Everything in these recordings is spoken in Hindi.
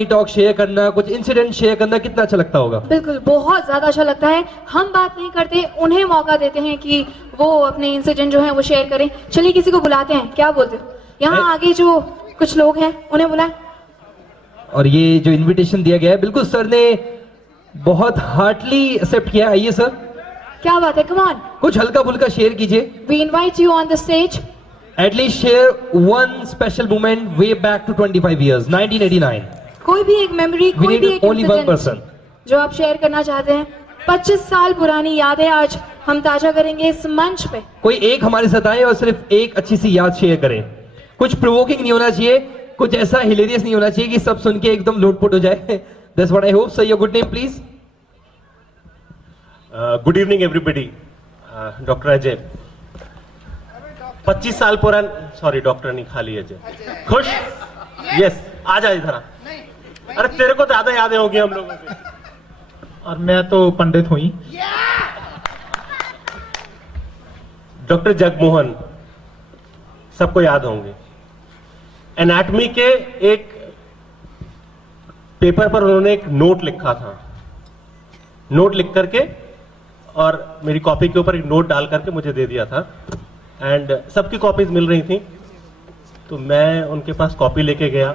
टॉक शेयर करना, कुछ इंसिडेंट शेयर करना कितना अच्छा लगता होगा। बिल्कुल, बहुत ज्यादा अच्छा लगता है। हम बात नहीं करते, उन्हें मौका देते हैं कि वो अपने इंसिडेंट जो है वो शेयर करें। चलिए किसी को बुलाते हैं, क्या बोलते हो? यहाँ आगे जो कुछ लोग हैं उन्हें बुलाएं। और ये जो इनविटेशन दिया गया है, बिल्कुल सर ने बहुत हार्टली एक्सेप्ट किया। आइए सर। क्या बात है, कम ऑन, कुछ हल्का फुल्का शेयर कीजिए। We invite you on the stage. At least share one special moment way back to 25 years, 1989. कोई भी एक मेमोरी, कोई भी एक only one person जो आप शेयर करना चाहते हैं। 25 साल पुरानी यादें आज हम ताजा करेंगे इस मंच पे। कोई एक हमारे साथ आए और सिर्फ एक अच्छी सी याद शेयर करें। कुछ प्रोवोकिंग नहीं होना चाहिए, कुछ ऐसा हिलेरियस नहीं होना चाहिए कि सब सुन के एकदम लोटपोट हो जाए। That's what I hope. Sir, your good name, please. Good evening, everybody. Dr. Ajay. 25 साल पुरान, सॉरी डॉक्टर नहीं, खाली अजय। खुश? यस, आ जा इधर। अरे तेरे को ज्यादा यादें होगी हम लोगों से। और मैं तो पंडित हुई। डॉक्टर जगमोहन सबको याद होंगे। एनाटॉमी के एक पेपर पर उन्होंने एक नोट लिखा था। नोट लिख करके और मेरी कॉपी के ऊपर एक नोट डाल करके मुझे दे दिया था। एंड सबकी कॉपीज मिल रही थी, तो मैं उनके पास कॉपी लेके गया।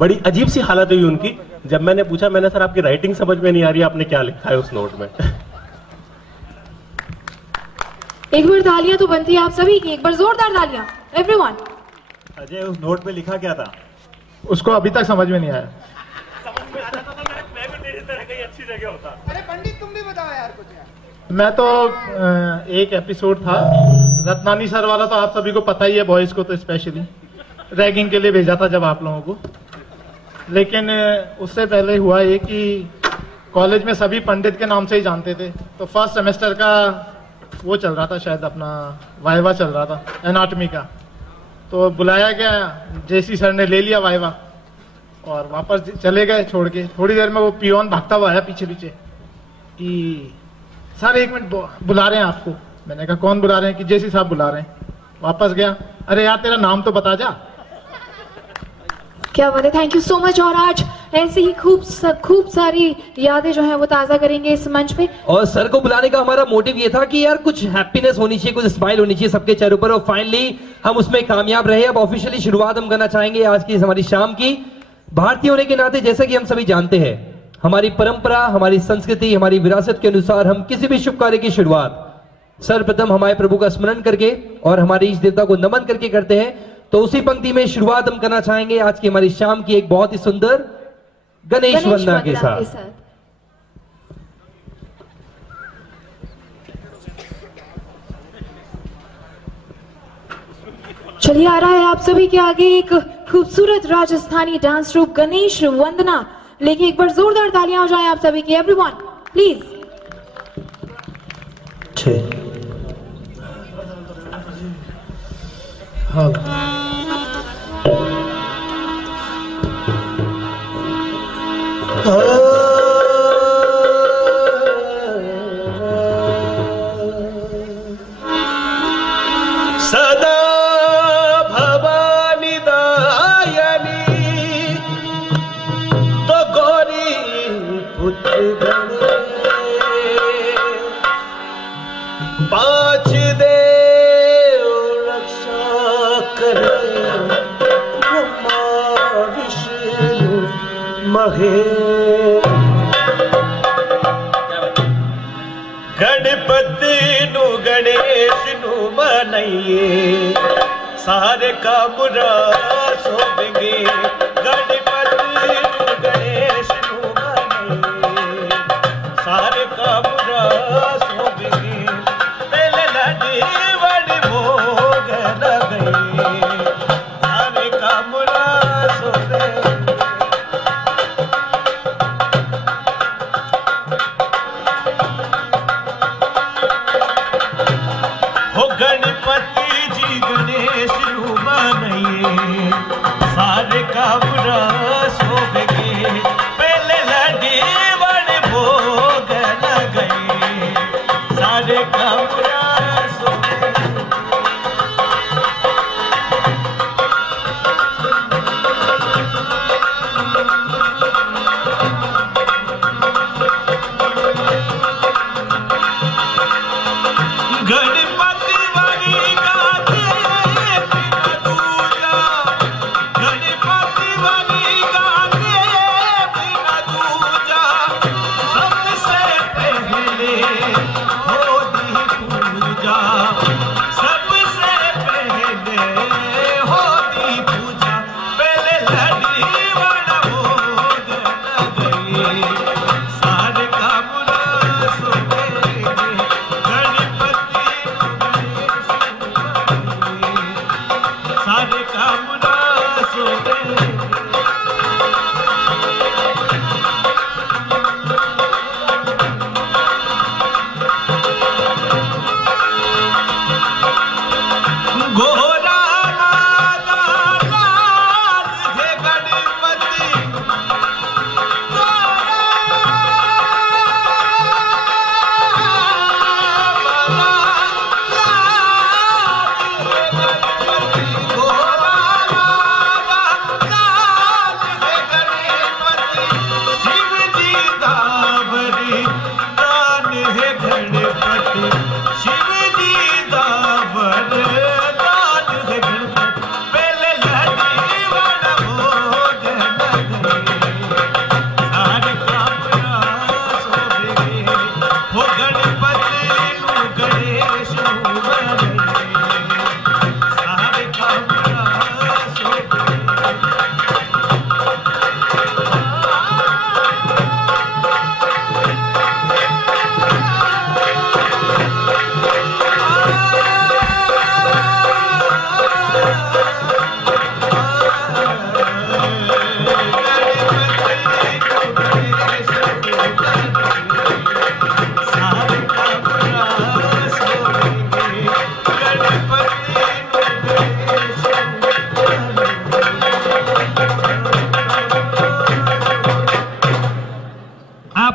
बड़ी अजीब सी हालत हुई उनकी। जब मैंने पूछा, मैंने सर आपकी राइटिंग समझ में नहीं आ रही, आपने क्या लिखा है उस नोट में? एक बार तालियां तो बनती है आप सभी की, एक बार जोरदार तालियां एवरीवन। अजय, उस नोट में लिखा क्या था? उसको अभी तक समझ में नहीं आया। समझ में आता था तो मैं भी तेरी तरह कहीं अच्छी जगह होता। अरे पंडित, तुम भी बताओ यार कुछ। मैं तो एक एपिसोड था रत्नानी सर वाला, तो आप सभी को पता ही है, बॉयज को तो स्पेशली रैगिंग के लिए भेजा था जब आप लोगों को। लेकिन उससे पहले हुआ ये कि कॉलेज में सभी पंडित के नाम से ही जानते थे। तो फर्स्ट सेमेस्टर का वो चल रहा था, शायद अपना वाइवा चल रहा था एनाटॉमी का। तो बुलाया गया, जेसी सर ने ले लिया वाइवा और वापस चले गए छोड़ के। थोड़ी देर में वो पियोन भागता हुआ आया पीछे पीछे कि सर 1 मिनट बुला रहे हैं आपको। मैंने कहा कौन बुला रहे हैं? कि जेसी साहब बुला रहे हैं। वापस गया, अरे यार तेरा नाम तो बता जा। क्या बात है, थैंक यू सो मच। और आज ऐसे ही खूब सारी यादें जो है वो ताजा करेंगे इस मंच पे। और सर को बुलाने का हमारा मोटिव ये था कि यार कुछ हैप्पीनेस होनी चाहिए, कुछ स्माइल होनी चाहिए सबके चेहरों पर। और फाइनली हम उसमें कामयाब रहे। अब ऑफिशियली शुरुआत हम करना चाहेंगे आज की हमारी शाम की। भारतीय होने के नाते जैसा कि हम सभी जानते हैं, हमारी परंपरा, हमारी संस्कृति, हमारी विरासत के अनुसार हम किसी भी शुभ कार्य की शुरुआत सर्वप्रथम हमारे प्रभु का स्मरण करके और हमारे इष्ट देवता को नमन करके करते हैं। तो उसी पंक्ति में शुरुआत हम करना चाहेंगे आज की हमारी शाम की एक बहुत ही सुंदर गणेश वंदना के साथ। चलिए, आ रहा है आप सभी के आगे एक खूबसूरत राजस्थानी डांस रूप गणेश वंदना। लेकिन एक बार जोरदार तालियां हो जाएं आप सभी की, एवरीवन प्लीज। सदा भवानी दायनी तो गौरी पुत्र गणे, 5 देव रक्षा करे, ब्रह्मा विष्णु महेश। गणपति नु गणेश नु बनाइए, सारे काम रास होंगे। गणपति नु गणेश नु बनाइए, सारे काम रास होंगे। तेल लड़ी बड़ी भोग लगई, सारे काम रास होंगे। गणपति जी गणेश रू बनाइए, सारे काम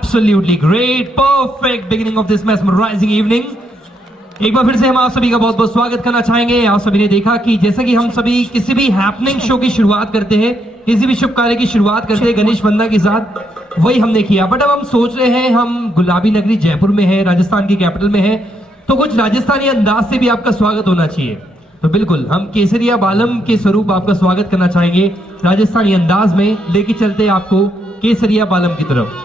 Absolutely great, perfect beginning of this mesmerizing evening. एक बार फिर से हम आप सभी का बहुत बहुत स्वागत करना चाहेंगे। आप सभी ने देखा कि जैसा कि हम सभी किसी भी हैपनिंग शो की शुरुआत करते हैं, किसी भी शुभ कार्य की शुरुआत करते हैं गणेश वंदना के साथ, वही हमने किया। बट अब हम सोच रहे हैं, हम गुलाबी नगरी जयपुर में है, राजस्थान की कैपिटल में है, तो कुछ राजस्थानी अंदाज से भी आपका स्वागत होना चाहिए। तो बिल्कुल हम केसरिया बालम के स्वरूप आपका स्वागत करना चाहेंगे राजस्थानी अंदाज में। लेके चलते हैं आपको केसरिया बालम की तरफ।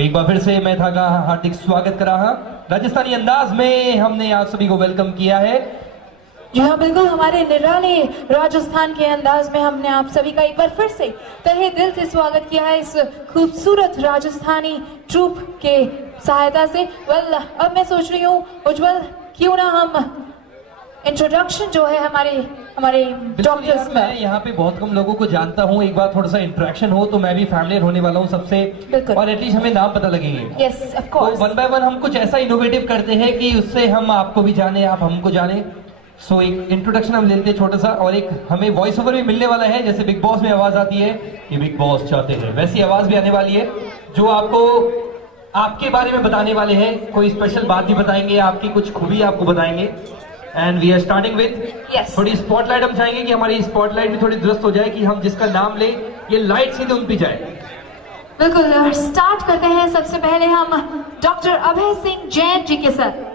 एक बार फिर से मैं था का हार्दिक स्वागत करा है। राजस्थानी अंदाज में हमने आप सभी को वेलकम किया है। जी हाँ, बिल्कुल हमारे निराले राजस्थान के अंदाज में हमने आप सभी का एक बार फिर से तहे दिल से स्वागत किया है इस खूबसूरत राजस्थानी ट्रूप के सहायता से। अब मैं सोच रही हूँ उज्जवल, क्यों ना हम इंट्रोडक्शन जो है हमारे हमारे डॉक्टर्स का। मैं यहाँ पे बहुत कम लोगों को जानता हूँ, एक बार थोड़ा सा इंटरेक्शन हो तो मैं भी फैमिलियर होने वाला हूँ सबसे, और एटलीस्ट हमें नाम पता लगेंगे। Yes of course. तो 1 by 1 हम कुछ ऐसा इनोवेटिव करते हैं कि उससे हम आपको भी जाने, आप हमको जाने। सो एक इंट्रोडक्शन हम लेते हैं छोटा सा, और एक हमें वॉइस ओवर भी मिलने वाला है। जैसे बिग बॉस में आवाज आती है कि बिग बॉस चाहते हैं, वैसी आवाज भी आने वाली है जो आपको आपके बारे में बताने वाले हैं। कोई स्पेशल बात भी बताएंगे, आपकी कुछ खूबी आपको बताएंगे। And we are starting with थोड़ी स्पॉटलाइट। हम चाहेंगे कि हमारी स्पॉटलाइट भी थोड़ी दुरुस्त हो जाए, कि हम जिसका नाम ले ये लाइट सीधे उन पे जाए। बिल्कुल, स्टार्ट करते हैं। सबसे पहले हम डॉक्टर अभय सिंह जैन जी के साथ।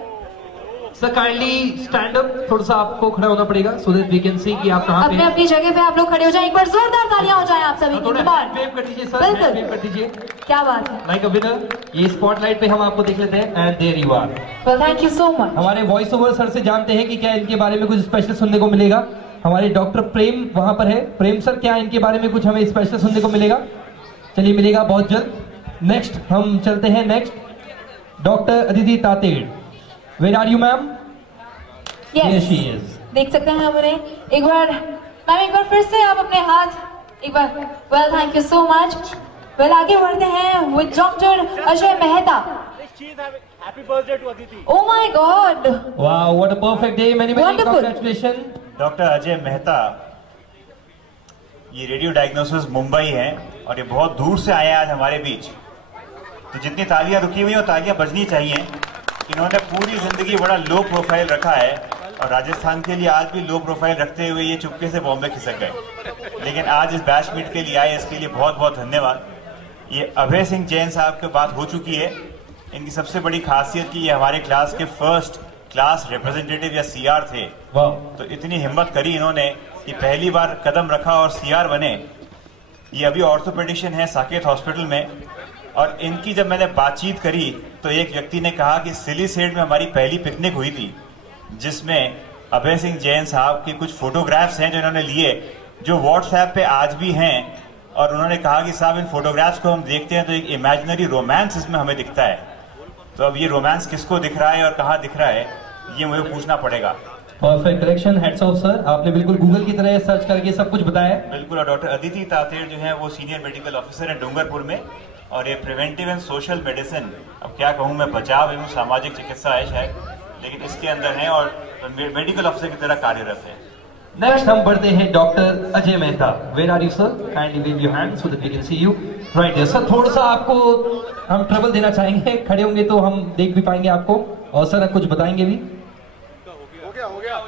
सर काइंडली स्टैंड अप, थोड़ा सा आपको खड़ा होना पड़ेगा so that we can see कि आप कहां पे अपने अपनी जगह पे आप लोग खड़े हो जाएं। एक बार जोरदार तालियां हो जाएं आप सभी की। वेव कर दीजिए सर, वेव कर दीजिए। क्या बात है, लाइक अ विनर। ये स्पॉटलाइट पे हम आपको देख लेते हैं। And there you are. Well thank you so much. हमारे वॉइस ओवर सर से जानते हैं कि क्या इनके बारे में कुछ स्पेशल सुनने को मिलेगा। हमारे डॉक्टर प्रेम वहां पर है। प्रेम सर, क्या इनके बारे में कुछ हमें स्पेशल सुनने को मिलेगा? चलिए, मिलेगा बहुत जल्द। नेक्स्ट हम चलते हैं। Next doctor Aditi Tated. Where are you ma'am? Yes. देख सकते हैं हम उन्हें। एक बार मैम, एक बार फिर से आप अपने हाथ एक बार। Well thank you so much. Well आगे बढ़ते हैं with doctor Ajay Mehta. Happy birthday to Aditi. Oh my god, wow, what a perfect day. Many congratulation. Doctor Ajay Mehta, ये रेडियो डायग्नोसिस मुंबई है और ये बहुत दूर से आए हैं आज हमारे बीच। तो जितनी तालियां रुकी हुई हैं वो तालियां बजनी चाहिए। इन्होंने पूरी जिंदगी बड़ा लो प्रोफाइल रखा है और राजस्थान के लिए आज भी लो प्रोफाइल रखते हुए ये चुपके से बॉम्बे खिसक गए, लेकिन आज इस बैच मीट के लिए आए, इसके लिए बहुत बहुत धन्यवाद। ये अभय सिंह जैन साहब की बात हो चुकी है। इनकी सबसे बड़ी खासियत कि ये हमारे क्लास के फर्स्ट क्लास रिप्रेजेंटेटिव या सीआर थे। तो इतनी हिम्मत करी इन्होंने कि पहली बार कदम रखा और सीआर बने। ये अभी ऑर्थोपेडिशियन है साकेत हॉस्पिटल में, और इनकी जब मैंने बातचीत करी तो एक व्यक्ति ने कहा कि सिलीसेड में हमारी पहली पिकनिक हुई थी, जिसमें अभय सिंह जैन साहब के कुछ फोटोग्राफ्स हैं जो इन्होंने लिए, जो व्हाट्सएप पे आज भी हैं। और उन्होंने कहा कि साहब, इन फोटोग्राफ्स को हम देखते हैं तो एक इमेजिनरी रोमांस इसमें हमें दिखता है। तो अब ये रोमांस किसको दिख रहा है और कहाँ दिख रहा है, ये मुझे पूछना पड़ेगा। Perfect correction, heads of sir. आपने बिल्कुल गूगल की तरह सर्च करके सब कुछ बताया। बिल्कुल। और डॉक्टर अदिति तातेड़ जो है वो सीनियर मेडिकल ऑफिसर है डूंगरपुर में, और ये प्रिवेंटिव एंड सोशल मेडिसिन, अब क्या कहूँ मैं, बचाव एवं सामाजिक चिकित्सा है शायद, लेकिन इसके अंदर है और मेडिकल ऑफिसर की तरह कार्यरत है। नेक्स्ट हम बढ़ते हैं doctor Ajay Mehta. Where are you sir? Kindly wave your hand so that we can see you. Right there sir. थोड़ा सा आपको हम ट्रबल देना चाहेंगे, खड़े होंगे तो हम देख भी पाएंगे आपको, और सर कुछ बताएंगे भी।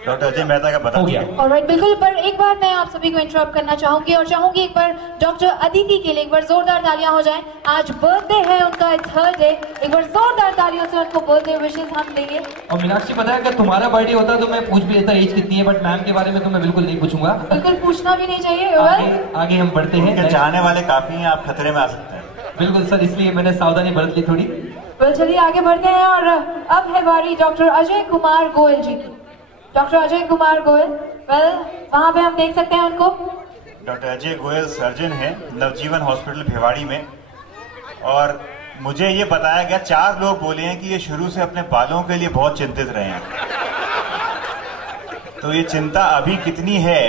डॉक्टर अजय मेहता का बता दिया। ऑलराइट, बिल्कुल। पर एक बार मैं आप सभी को इंटरप्ट करना चाहूंगी और चाहूंगी एक बार डॉक्टर अदिति के लिए एक बार जोरदार तालियां हो जाएं। आज बर्थडे है उनका, 3rd डे। एक बार जोरदार तालियों से उनको बर्थडे विशेष हम देंगे। और मीनाक्षी, पता है अगर तुम्हारा बर्थडे होता तो मैं पूछ भी लेता एज कितनी है, बट मैम के बारे में तो मैं बिल्कुल नहीं पूछूंगा। बिल्कुल पूछना भी नहीं चाहिए। आगे हम बढ़ते हैं। चाहने वाले काफी हैं, आप खतरे में आ सकते हैं। बिल्कुल सर, इसलिए मैंने सावधानी बरत ली थोड़ी। चलिए आगे बढ़ते हैं और अब है बारी डॉक्टर अजय कुमार गोयल जी की। डॉक्टर अजय कुमार गोयल, वहाँ पे हम देख सकते हैं उनको। डॉक्टर अजय गोयल सर्जन है नवजीवन हॉस्पिटल भिवाड़ी में, और मुझे ये बताया गया, 4 लोग बोले हैं कि ये शुरू से अपने बालों के लिए बहुत चिंतित रहे हैं। तो ये चिंता अभी कितनी है,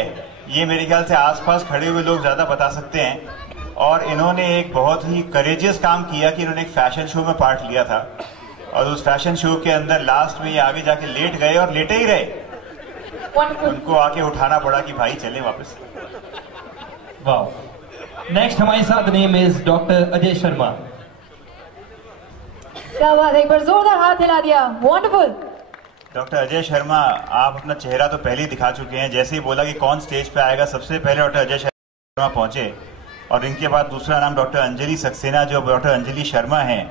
ये मेरे ख्याल से आसपास खड़े हुए लोग ज्यादा बता सकते हैं। और इन्होंने एक बहुत ही करेजियस काम किया कि इन्होंने एक फैशन शो में पार्ट लिया था, और उस फैशन शो के अंदर लास्ट में ये आगे जाके लेट गए और लेटे ही रहे। उनको आके उठाना पड़ा कि भाई चले वापस। वाह। नेक्स्ट हमारे साथ name is doctor Ajay Sharma. क्या बात है, एक बार जोरदार हाथ हिला दिया। वंडरफुल। डॉक्टर अजय शर्मा, आप अपना चेहरा तो पहले ही दिखा चुके हैं। जैसे ही बोला कि कौन स्टेज पे आएगा, सबसे पहले डॉक्टर अजय शर्मा पहुंचे, और इनके बाद दूसरा नाम डॉक्टर अंजलि सक्सेना, जो डॉक्टर अंजलि शर्मा हैं।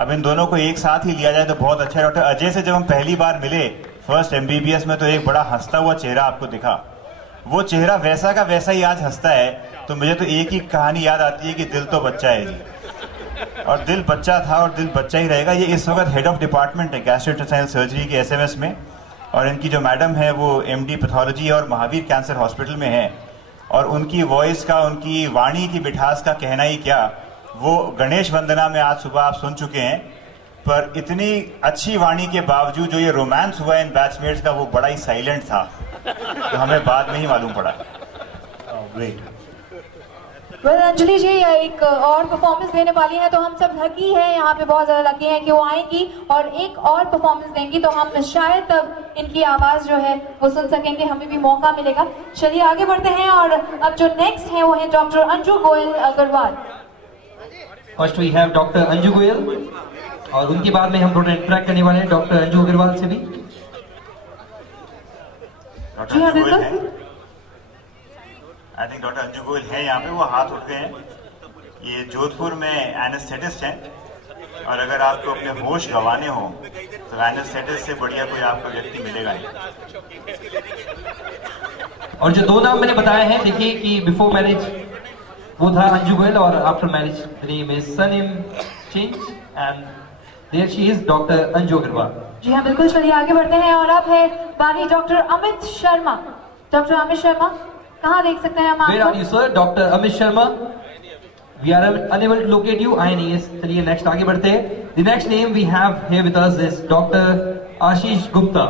अब इन दोनों को एक साथ ही लिया जाए तो बहुत अच्छा है। डॉक्टर अजय से जब हम पहली बार मिले फर्स्ट MBBS में, तो एक बड़ा हंसता हुआ चेहरा आपको दिखा। वो चेहरा वैसा का वैसा ही आज हंसता है। तो मुझे तो एक ही कहानी याद आती है कि दिल तो बच्चा है जी, और दिल बच्चा था और दिल बच्चा ही रहेगा। ये इस वक्त हेड ऑफ डिपार्टमेंट है गैस्ट्रोइंटेस्टाइनल सर्जरी के SMS में, और इनकी जो मैडम है वो MD पैथोलॉजी और महावीर कैंसर हॉस्पिटल में है। और उनकी वॉइस का, उनकी वाणी की मिठास का कहना ही क्या। वो गणेश वंदना में आज सुबह आप सुन चुके हैं, पर इतनी अच्छी वाणी के बावजूद जो ये रोमांस हुआ इन बैचमेट्स का, वो बड़ा ही साइलेंट था। तो हमें बाद में ही मालूम पड़ा। ग्रेट। वेल अंजलि जी एक और परफॉर्मेंस देने वाली हैं, तो हम सब लकी हैं, यहाँ पे बहुत ज्यादा लकी हैं कि वो आएंगी और एक और परफॉर्मेंस देंगी, तो हम शायद तब इनकी आवाज जो है वो सुन सकेंगे, हमें भी मौका मिलेगा। चलिए आगे बढ़ते हैं और अब जो नेक्स्ट है वो है doctor Anju Goyal Agarwal. First we have doctor Anju Goyal और उनके बाद में हम थोड़ा इंटरेक्ट करने वाले हैं डॉक्टर अंजू अग्रवाल से भी। जी हाँ बिल्कुल। I think doctor Anju Goyal है यहाँ पे, वो हाथ उठ गए हैं। ये जोधपुर में एनेस्थेटिस्ट हैं और अगर आपको अपने होश गंवाने हो तो एनेस्थेटिस्ट से बढ़िया कोई आपको व्यक्ति मिलेगा नहीं। और जो दो नाम मैंने बताए हैं, देखिए कि बिफोर मैरिज वो था अंजू गोयल और after marriage name is surname change and there she is doctor Anju Agrawal. जी हाँ बिल्कुल। चलिए आगे बढ़ते हैं और अब है बारी डॉक्टर अमित शर्मा। डॉक्टर अमित शर्मा कहाँ देख सकते हैं हम आपको? Where are you sir? Doctor Amit Sharma. We are unable to locate you. I नहीं है। चलिए नेक्स्ट आगे बढ़ते हैं। The next name we have here with us is doctor Ashish Gupta.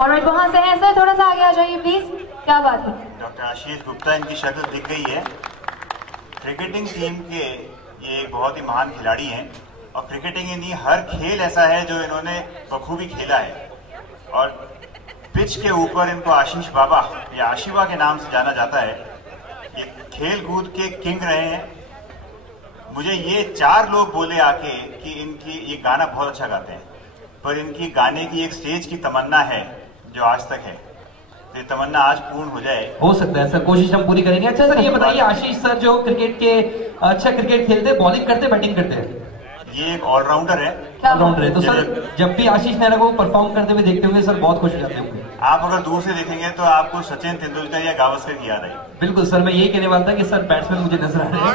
और वहाँ से है सर, थोड़ा सा आगे आ जाइए प्लीज। क्या बात है? डॉक्टर आशीष गुप्ता, इनकी शक्ल दिख गई है। क्रिकेटिंग टीम के ये एक बहुत ही महान खिलाड़ी हैं और क्रिकेटिंग ही नहीं, हर खेल ऐसा है जो इन्होंने बखूबी खेला है और पिच के ऊपर इनको आशीष बाबा या आशीबा के नाम से जाना जाता है। ये खेल कूद के किंग रहे हैं। मुझे ये 4 लोग बोले आके कि इनकी ये गाना बहुत अच्छा गाते हैं, पर इनकी गाने की एक स्टेज की तमन्ना है जो आज तक है, तो ये तमन्ना आज पूर्ण हो जाए। हो सकता है सर, कोशिश हम पूरी करेंगे। अच्छा सर ये बताइए, आशीष सर जो क्रिकेट के अच्छा क्रिकेट खेलते, बॉलिंग करते, बैटिंग करते हैं? ये एक ऑलराउंडर है। ऑलराउंडर है, तो सर जब भी आशीष नेहरा को परफॉर्म करते हुए देखते होंगे सर बहुत खुश हो जाते होंगे। आप अगर दूर से देखेंगे तो आपको सचिन तेंदुलकर या गावस्कर की याद आएगी। बिल्कुल सर, मैं यही कहने वाला था कि सर बैट्समैन मुझे नजर आ रहे हैं।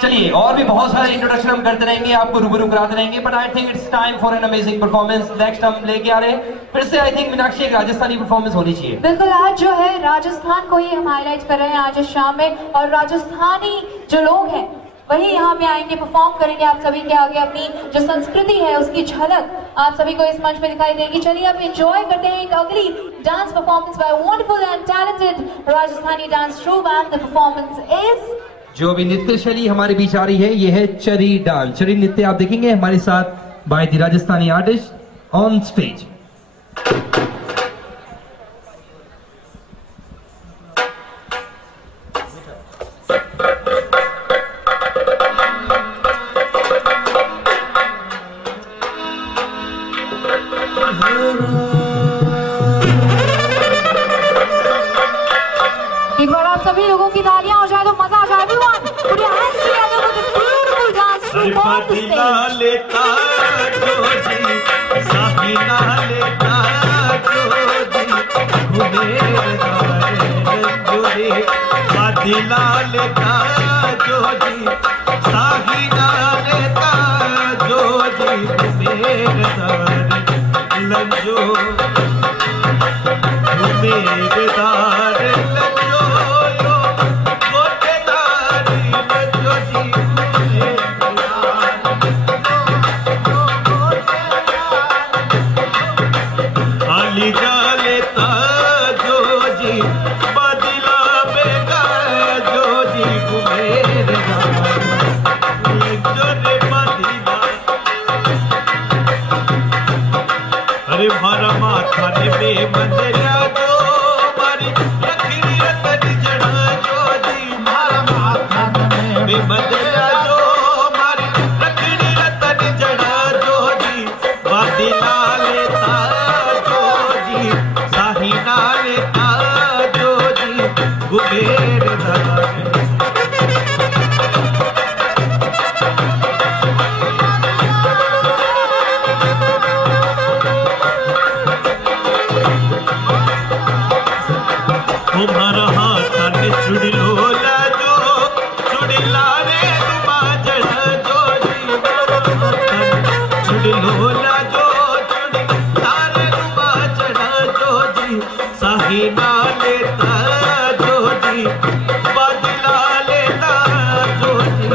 चलिए और भी बहुत सारे इंट्रोडक्शन हम करते रहेंगे, आपको रूबरू कराते रहेंगे, but I think it's time for an amazing performance. Next हम लेके आ रहे हैं फिर से, आई थिंक मीनाक्षी एक राजस्थानी परफॉर्मेंस होनी चाहिए। बिल्कुल, आज जो है राजस्थान को ही हम हाईलाइट कर रहे हैं आज इस शाम में, और राजस्थानी जो लोग हैं वही यहाँ पे आएंगे, परफॉर्म करेंगे आप सभी के आगे, अपनी जो संस्कृति है उसकी झलक आप सभी को इस मंच पे दिखाई देगी। चलिए अब एंजॉय करते हैं एक अगली dance performance by wonderful and talented Rajasthani dance troupe, and the performance is, जो अभी नृत्य शैली हमारे बीच आ रही है ये है चरी डांस। चरी नृत्य आप देखेंगे हमारे साथ by the Rajasthani artist on stage. एक बार आप सभी लोगों की तालियां हो जाए तो मजा आ जाए। everyone put your hands together for this beautiful dance troupe on the stage। लेता जोजी साहिना लेता जोजी घुमेर दिला लेता जोजी साहिना लेता जोजी घुमेर लंजो घुमेरदार लंजो यो गोटेदारी लंजो जी आली जालेता जोजी बदिला बेगा जोजी घुमेरदार लंजो रे बदिला। अरे मारा माथा ने बेमंजरिया जो मारी लखड़ी रतन जड़ा जोजी मारा माथा ने बेमंजरिया जो मारी लखड़ी रतन जड़ा जोजी बदिला लेता जोजी साहिना लेता जोजी घुमेरदार। तुम्हारा हाथ ने चुड़ी लोला जो चुड़ी लारे बाजड़ा जोजी चुड़ी लोला जो चुड़ी लारे बाजड़ा जोजी साहिना लेता जोजी बदला लेता जोजी।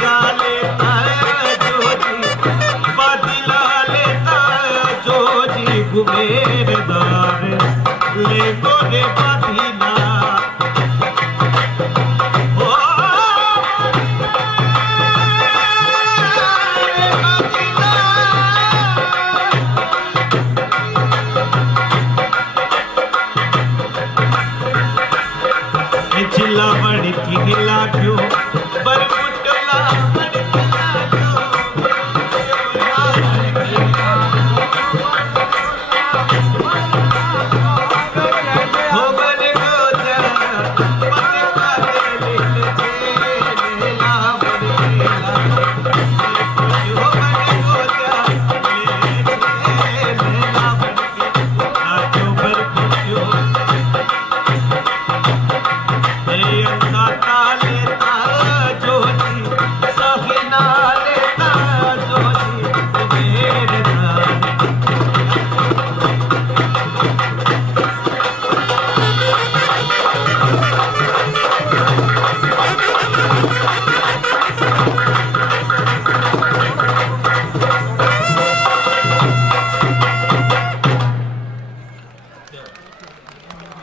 जा लेता जो जी बदला लेता जो जी गुमेरदार ले गोरे बदला चिल्ला बड़ी किला क्यों बरमुटला बड़ी किला क्यों हो बर गोजा पते पाते ले ला बर किला हो बर गोजा ले ला बर किला जो बर क्यों अंदाता लेता जो जी सहीना लेता जो जी मेरे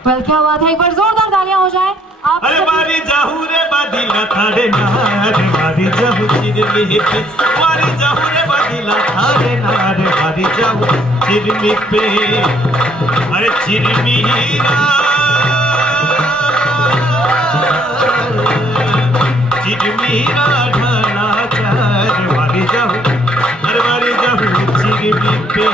वेल क्या बात है, एक बार जोरदार तालियां हो जाए। अरे मारी जाहू रे बदिला थारे नार मारी जाहू चिरमी पे मारी जाहू रे बदिला थारे नार मारी जाहू चिरमी पे अरे चिरमी चिरमीरा ढाला चार मारी जाहू अरे मारी जाहू चिरमी पे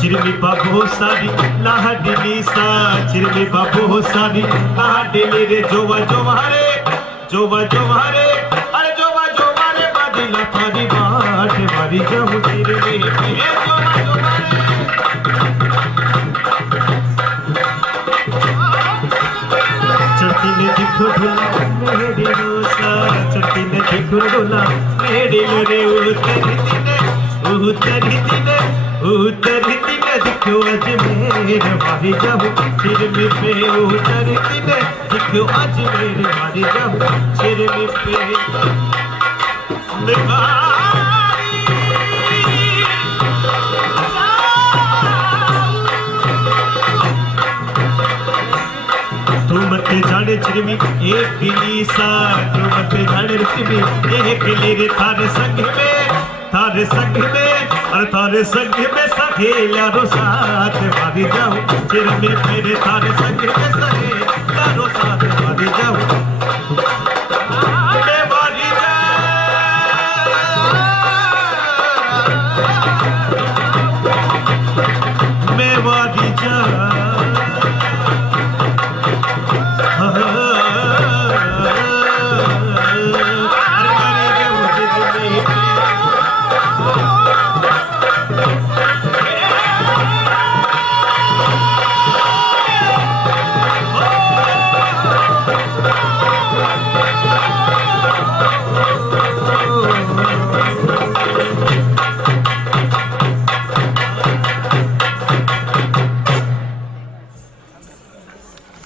चिरमी बाबू सारी लाहडिली सा चिरमी बाबू सारी लाहडिली रे जोवा जोवारे अरे जोवा रे बदिला थारी बाट मारी जाऊं चिरमी पे जोवा चट्टी ने दिखो ढोला मेरी रोसा चट्टी ने दिखो ढोला मेरी रे उतरी तिने दिखो अजमेर मारी जाऊं चिरमी पे उतरी तिने दिखो अजमेर मारी जाऊं चिरमी पे तू मत जाने चिरमी एक गिली सा तू मत जाने चिरमी एक गिली रे थारे संग में अरे थारे संग में सखेला रो साथ मारी जाऊं चिरमी मेरे थारे संग में सखेला रो साथ मारी जाऊं मैं मारी जा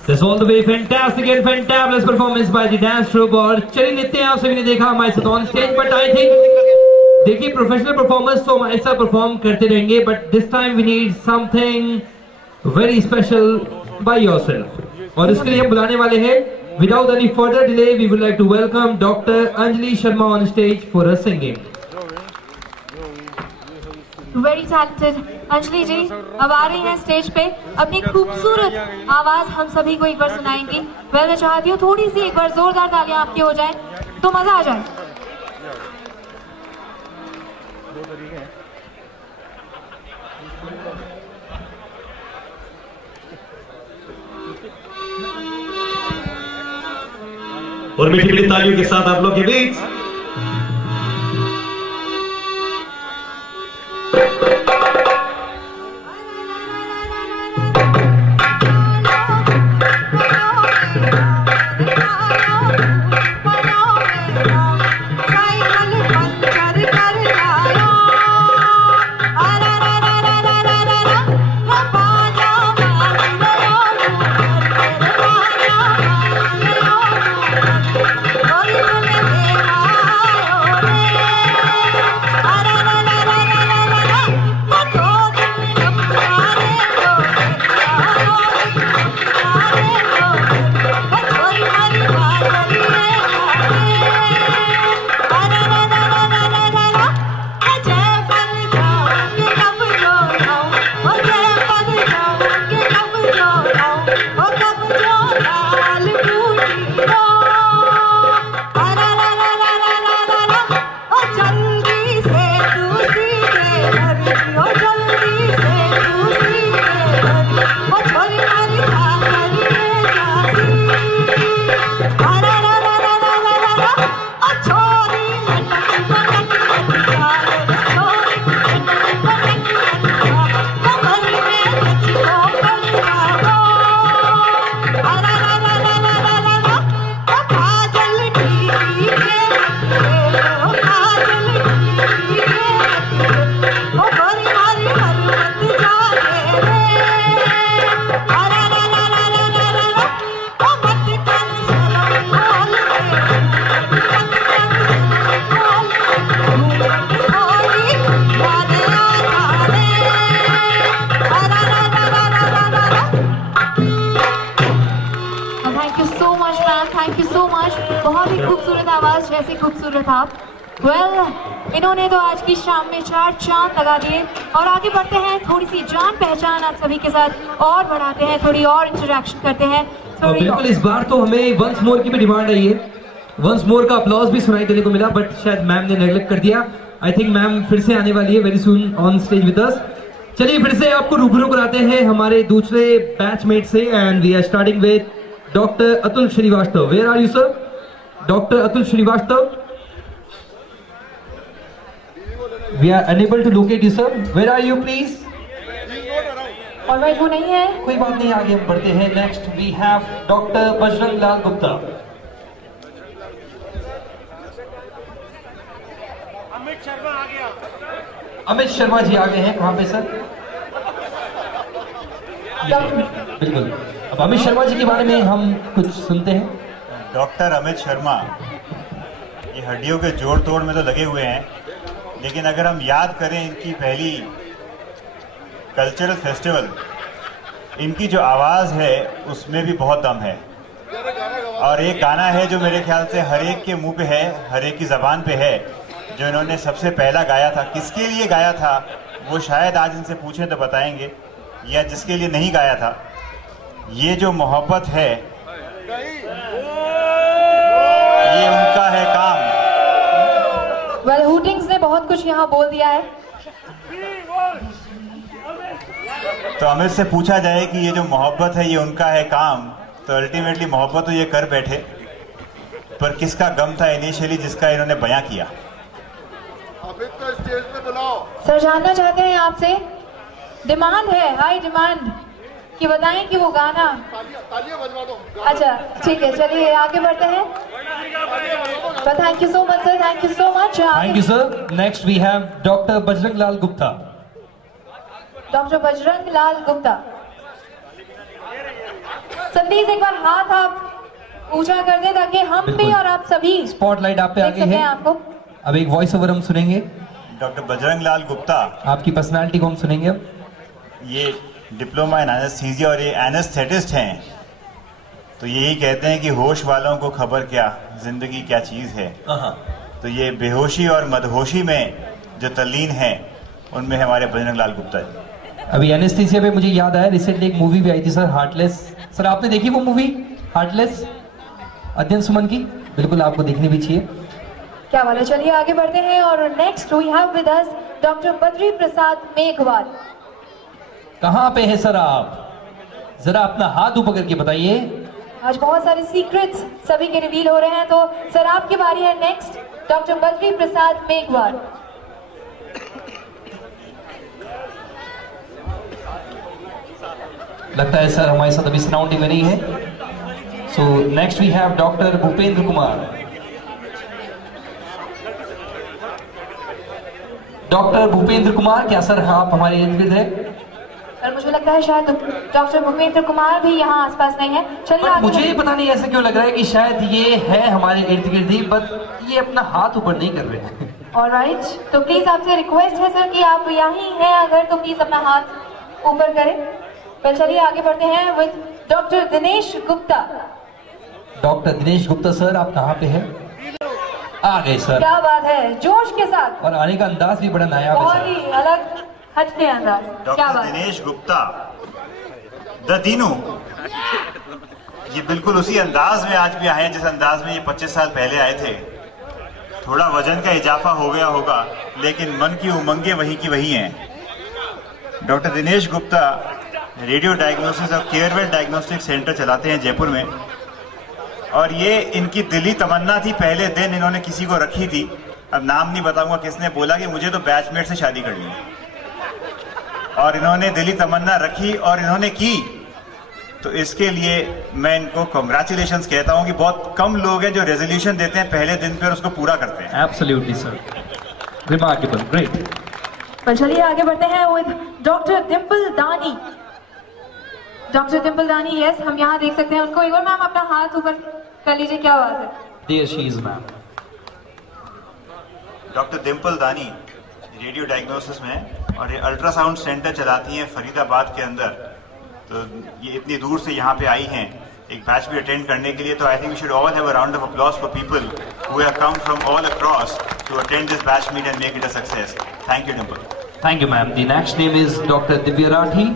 That's all the way fantastic and fantabulous performance by the dance troupe। और चलिए नित्य आप सभी ने देखा हमारे साथ on stage, but I think देखिए प्रोफेशनल परफॉर्मेंस तो हमारे साथ परफॉर्म करते रहेंगे, but this time we need something very special by yourself. और इसके लिए हम बुलाने वाले हैं without any further delay we would like to welcome doctor Anjali Sharma on stage for a singing. Very talented Anjali ji अब आ रही हैं स्टेज पे, अपनी खूबसूरत आवाज हम सभी को एक बार सुनाएंगी। मैं चाहती हूँ थोड़ी सी एक बार जोरदार तालियां आपकी हो जाए तो मजा आ जाए। और मीठी मीठी तालियों के साथ आप लोग के बीच Oh, बहुत ही खूबसूरत आवाज, वैसे खूबसूरत आप। इन्होंने तो आज की शाम में 4 चांद लगा दिए। और आगे बढ़ते हैं, थोड़ी सी जान पहचान आप सभी के साथ और बढ़ाते हैं, थोड़ी और इंटरेक्शन करते हैं। बिल्कुल, इस बार तो हमें वंस मोर की भी डिमांड आई है। वंस मोर का अपलॉज भी सुनाई देने को मिला, बट शायद मैम ने नेगलेक्ट कर दिया। आई थिंक मैम फिर से आने वाली है very soon on stage with us. चलिए फिर से आपको रूबरू कराते हैं हमारे दूसरे बैचमेट से, and we are starting with doctor Atul Srivastava. Where are you sir? Doctor Atul Srivastava, we are unable to locate you sir. Where are you please? Alright, वो नहीं है, कोई बात नहीं, आगे हम बढ़ते हैं। Next we have doctor Bajrang Lal Gupta. Amit Sharma ji आगे हैं, कहाँ पे सर? बिल्कुल, अब अमित शर्मा जी के बारे में हम कुछ सुनते हैं। डॉक्टर अमित शर्मा ये हड्डियों के जोड़ तोड़ में तो लगे हुए हैं, लेकिन अगर हम याद करें इनकी पहली कल्चरल फेस्टिवल, इनकी जो आवाज़ है उसमें भी बहुत दम है। और एक गाना है जो मेरे ख्याल से हर एक के मुंह पे है, हर एक की ज़बान पे है, जो इन्होंने सबसे पहला गाया था। किसके लिए गाया था वो शायद आज इनसे पूछें तो बताएंगे, या जिसके लिए नहीं गाया था। ये जो मोहब्बत है ये उनका है काम। हूटिंग्स ने बहुत कुछ यहाँ बोल दिया है। तो अमित से पूछा जाए कि ये जो मोहब्बत है ये उनका है काम, तो अल्टीमेटली मोहब्बत तो ये कर बैठे, पर किसका गम था इनिशियली जिसका इन्होंने बयां किया। तो स्टेज पे बुलाओ सर। जानना चाहते हैं आपसे, डिमांड है, हाई डिमांड, कि बताएं कि वो गाना। तालियां बजवा दो। अच्छा ठीक है, चलिए आगे बढ़ते हैं। Thank you so much sir, thank you so much. Thank you sir. Next we have doctor Bajrang Lal Gupta. Doctor Bajrang Lal Gupta, sir please एक बार हाथ आप ऊंचा कर दें ताकि हम भी और आप सभी स्पॉटलाइट आप पे आगे है आपको। अब एक वॉइस ओवर हम सुनेंगे। डॉक्टर बजरंग लाल गुप्ता, आपकी पर्सनालिटी को हम सुनेंगे अब। ये डिप्लोमा इन एनेस्थीसिया और ये एनेस्थेटिस्ट हैं, तो यही कहते हैं कि होश वालों को खबर क्या, जिंदगी क्या चीज़ है। तो ये बेहोशी और मदहोशी में जो तल्लीन है उनमें हमारे बजरंग लाल गुप्ता जी। अभी एनेस्थीसिया पे मुझे याद आया, रिसेंटली एक मूवी भी आई थी सर, हार्टलेस। सर आपने देखी वो मूवी हार्टलेस, अध्ययन सुमन की? बिल्कुल, आपको देखनी भी चाहिए। क्या बात है, चलिए आगे बढ़ते हैं। और next we have with us doctor Badri Prasad Meghwal. कहाँ पे है सर आप? जरा अपना हाथ ऊपर करके बताइए। आज बहुत सारे सीक्रेट्स सभी के रिवील हो रहे हैं, तो सर आपकी बारी है नेक्स्ट, डॉक्टर बद्री प्रसाद मेघवाल। लगता है सर हमारे साथ अभी सराउंडिंग में नहीं है। So next we have doctor Bhupendra Kumar. Doctor Bhupendra Kumar, क्या सर आप हमारे इर्द गिर्द है? सर मुझे लगता है शायद डॉक्टर भूपेंद्र कुमार भी यहाँ आसपास नहीं है। चलिए मुझे पता नहीं ऐसा क्यों लग रहा है कि शायद ये है हमारे इर्द गिर्द ही, बट ये अपना हाथ ऊपर नहीं कर रहे हैं। ऑलराइट, तो प्लीज आपसे रिक्वेस्ट है सर कि आप यहीं हैं अगर, तो प्लीज अपना हाथ ऊपर करें। तो चलिए आगे बढ़ते हैं with doctor Dinesh Gupta. Doctor Dinesh Gupta sir, आप कहाँ पे हैं? आ गए सर। क्या बात है, जोश के साथ, और आने का अंदाज भी बड़ा नायाब है, बहुत ही अलग हटके अंदाज। क्या बात डॉक्टर दिनेश गुप्ता द दीनू, ये बिल्कुल उसी अंदाज में आज भी आए हैं जिस अंदाज में ये 25 साल पहले आए थे। थोड़ा वजन का इजाफा हो गया होगा, लेकिन मन की उमंगें वही की वही हैं। Doctor Dinesh Gupta radio diagnosis और केयरवेल डायग्नोस्टिक सेंटर चलाते हैं जयपुर में, और ये इनकी दिली तमन्ना थी, पहले दिन इन्होंने किसी को रखी थी, अब नाम नहीं बताऊंगा किसने, बोला कि मुझे तो बैचमेट से शादी करनी है, और इन्होंने दिली तमन्ना रखी और इन्होंने की। तो इसके लिए मैं इनको कांग्रेचुलेशंस कहता हूं कि बहुत कम लोग हैं जो रेजोल्यूशन देते हैं पहले दिन पे और उसको पूरा करते हैं। Absolutely sir, remarkable, great. तो चलिए आगे बढ़ते हैं विद डॉक्टर डिम्पल दानी। डॉक्टर डिम्पल दानी, यस हम यहाँ देख सकते हैं उनको। एक बार मैम अपना हाथ ऊपर कर लीजिए। क्या बात है, there she is ma'am. Doctor Dimple Dani radio diagnosis में और ये अल्ट्रासाउंड सेंटर चलाती हैं फरीदाबाद के अंदर। तो ये इतनी दूर से यहाँ पे आई हैं एक बैच भी अटेंड करने के लिए। तो I think we should all have a round of applause for people who have come from all across to attend this batch meet and make it a success. Thank you Dimple. Thank you, ma'am. The next name is Dr. Divya Rathi.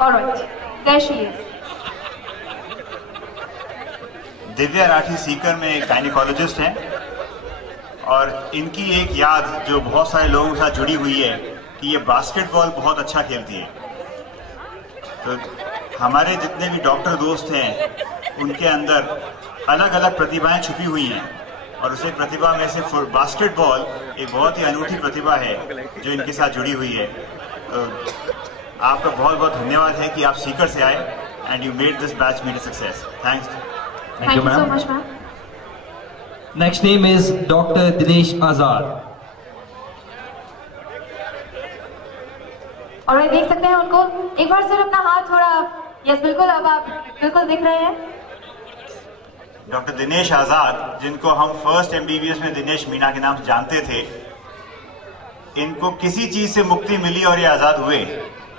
All right, there she is. Divya Rathi Sikar में एक गायनिकोलॉजिस्ट हैं और इनकी एक याद जो बहुत सारे लोगों के साथ जुड़ी हुई है कि ये बास्केटबॉल बहुत अच्छा खेलती है। तो हमारे जितने भी डॉक्टर दोस्त हैं उनके अंदर अलग अलग प्रतिभाएं छुपी हुई हैं और उसे प्रतिभा में से बास्केटबॉल एक बहुत ही अनूठी प्रतिभा है जो इनके साथ जुड़ी हुई है। तो आपका बहुत बहुत धन्यवाद है कि आप सीकर से आए and you made this batch meet a success. Thanks. Thank you so much, ma'am. Next name is Dr. Dinesh Azad. और ये देख सकते हैं उनको एक बार सर अपना हाथ थोड़ा, यस बिल्कुल, अब आप बिल्कुल दिख रहे हैं। डॉक्टर दिनेश आजाद, जिनको हम फर्स्ट MBBS में दिनेश मीना के नाम से जानते थे, इनको किसी चीज से मुक्ति मिली और ये आजाद हुए।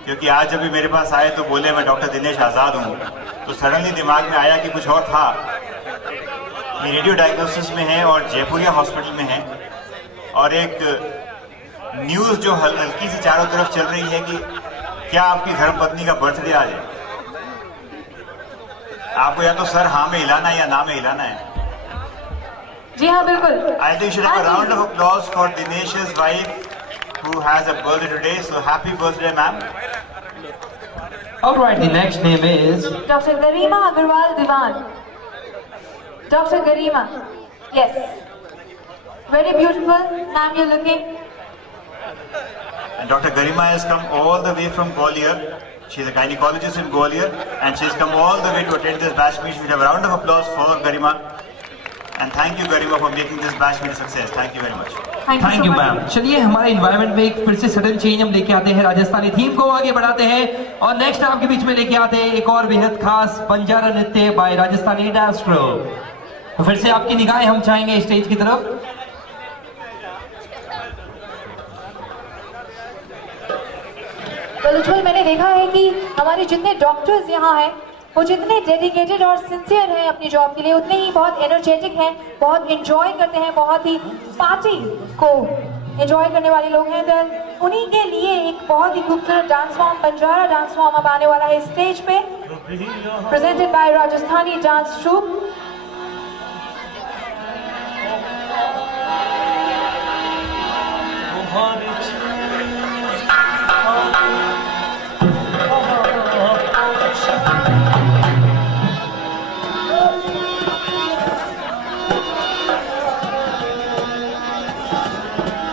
क्योंकि आज जब भी मेरे पास आए तो बोले मैं डॉक्टर दिनेश आजाद हूं, तो सडनली दिमाग में आया कि कुछ और था। ये रेडियो डायग्नोसिस में है और जयपुरिया हॉस्पिटल में है और एक न्यूज जो हल्की सी चारों तरफ चल रही है कि क्या आपकी धर्मपत्नी का बर्थडे आज है। आपको या तो सर हाँ में हिलाना है या ना में हिलाना है। जी हाँ बिल्कुल। I think should have a round of applause for Dinesh's wife who has a birthday today. So happy birthday, ma'am. All right, the next name is Dr. Garima Agarwal Diwan. Dr. Garima, yes, very beautiful, ma'am. You're looking. And Dr. Garima has come all the way from Gwalior. She's a gynecologist in Gwalior, and she's come all the way to attend this batch meet. We should have a round of applause for Garima. And thank you, Garima, for making this batch meet a success. Thank you very much. Thank you ma'am. चलिए हमारे एनवायरनमेंट में एक फिर से सडन चेंज हम लेके आते हैं, राजस्थानी थीम को आगे बढ़ाते हैं और नेक्स्ट आपके बीच में लेके आते हैं एक और बेहद खास बंजारा नृत्य बाय राजस्थानी डांस ग्रुप। तो फिर से आपकी निगाहें हम चाहेंगे स्टेज की तरफ। उज्जवल, मैंने देखा है कि हमारे जितने डॉक्टर्स यहाँ हैं वो जितने डेडिकेटेड और सिंसियर हैं अपनी जॉब के लिए, उतने ही बहुत एनर्जेटिक हैं, बहुत एंजॉय करते हैं, बहुत ही पार्टी को एंजॉय करने वाले लोग हैं। तो उन्हीं के लिए एक बहुत ही खूबसूरत dance form, Banjara dance form अब आने वाला है स्टेज पे, presented by Rajasthani dance troupe.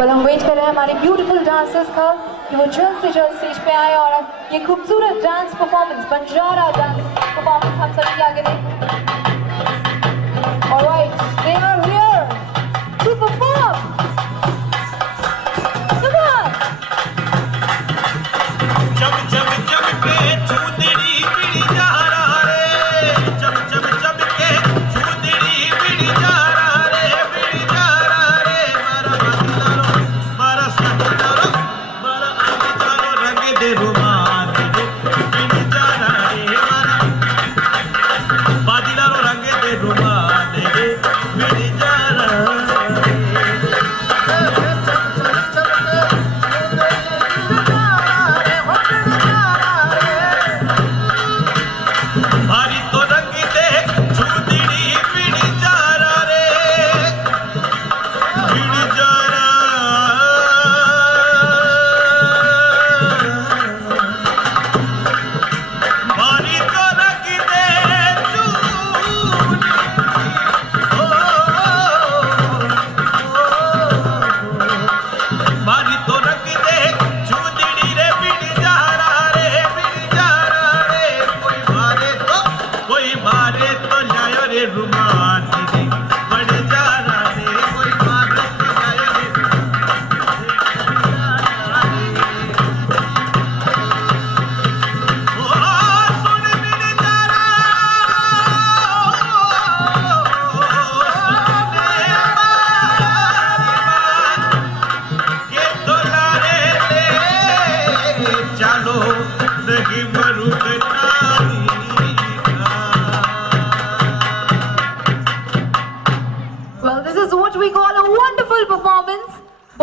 हम वेट कर रहे हैं हमारे ब्यूटीफुल डांसर्स का कि वो जल्द से जल्द स्टेज पे आए और ये खूबसूरत dance performance, Banjara dance performance हम सभी आगे दें। Alright, they are here to perform. Come on. जब जब जब के चूंदड़ी बिड़ी जा रहा रे, जब जब जब के चूंदड़ी बिड़ी जा रहा रे, बिड़ी जा रहा रे। मारा सतारो, मारा आगे चारो रंग दे रुमाल रे, बिड़ी जा रहा रे। मारा बादीदारो रंग दे रुमाल रे, बिड़ी जा रहा रे। भारी तो रंग दे चूंदड़ी बिड़ी जा रहा रे, बिड़ी जा रहा। भारी तो रंग दे चूंदड़ी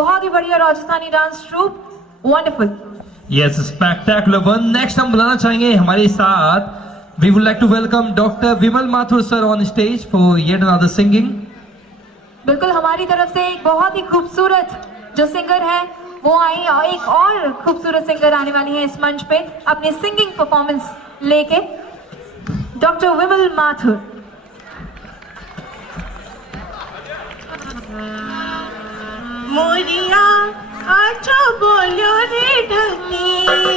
बहुत ही बढ़िया Rajasthani dance troupe, wonderful. Yes, spectacular one. Next हम बुलाना चाहेंगे हमारे साथ, we would like to welcome Dr. Vimal Mathur sir on stage for yet another singing. बिल्कुल हमारी तरफ से एक बहुत ही खूबसूरत जो सिंगर है वो आई, और एक और खूबसूरत सिंगर आने वाली है इस मंच पे अपनी सिंगिंग परफॉर्मेंस लेके, डॉक्टर विमल माथुर। मोरिया आजा बोलो रे ढलनी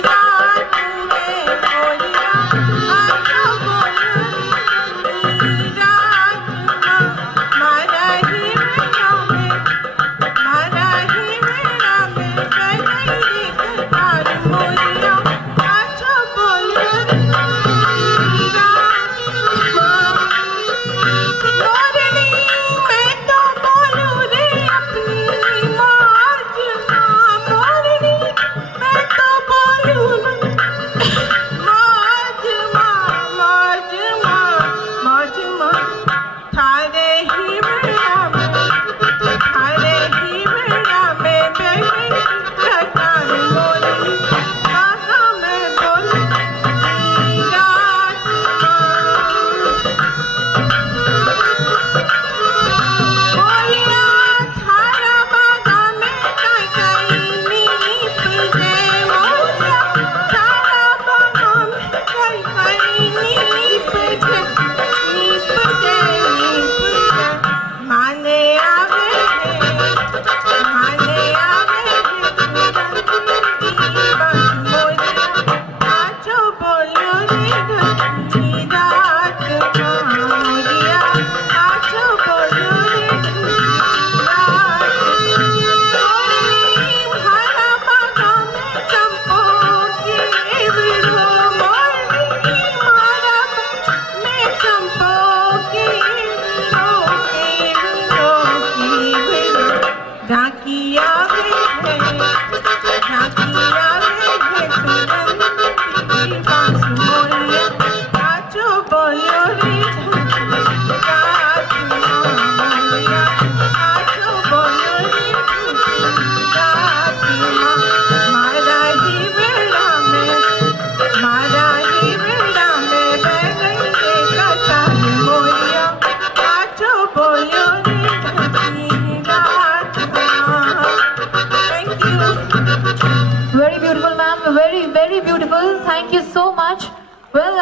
रात में, मोरिया आजा बोलो ढलनी रात में, मारा ही मेरा में, मारा ही मेरा में, कहीं कतार, मोरिया आजा बोलो ढलनी रात में, मोरनी मैं तो बोलूं रे अपनी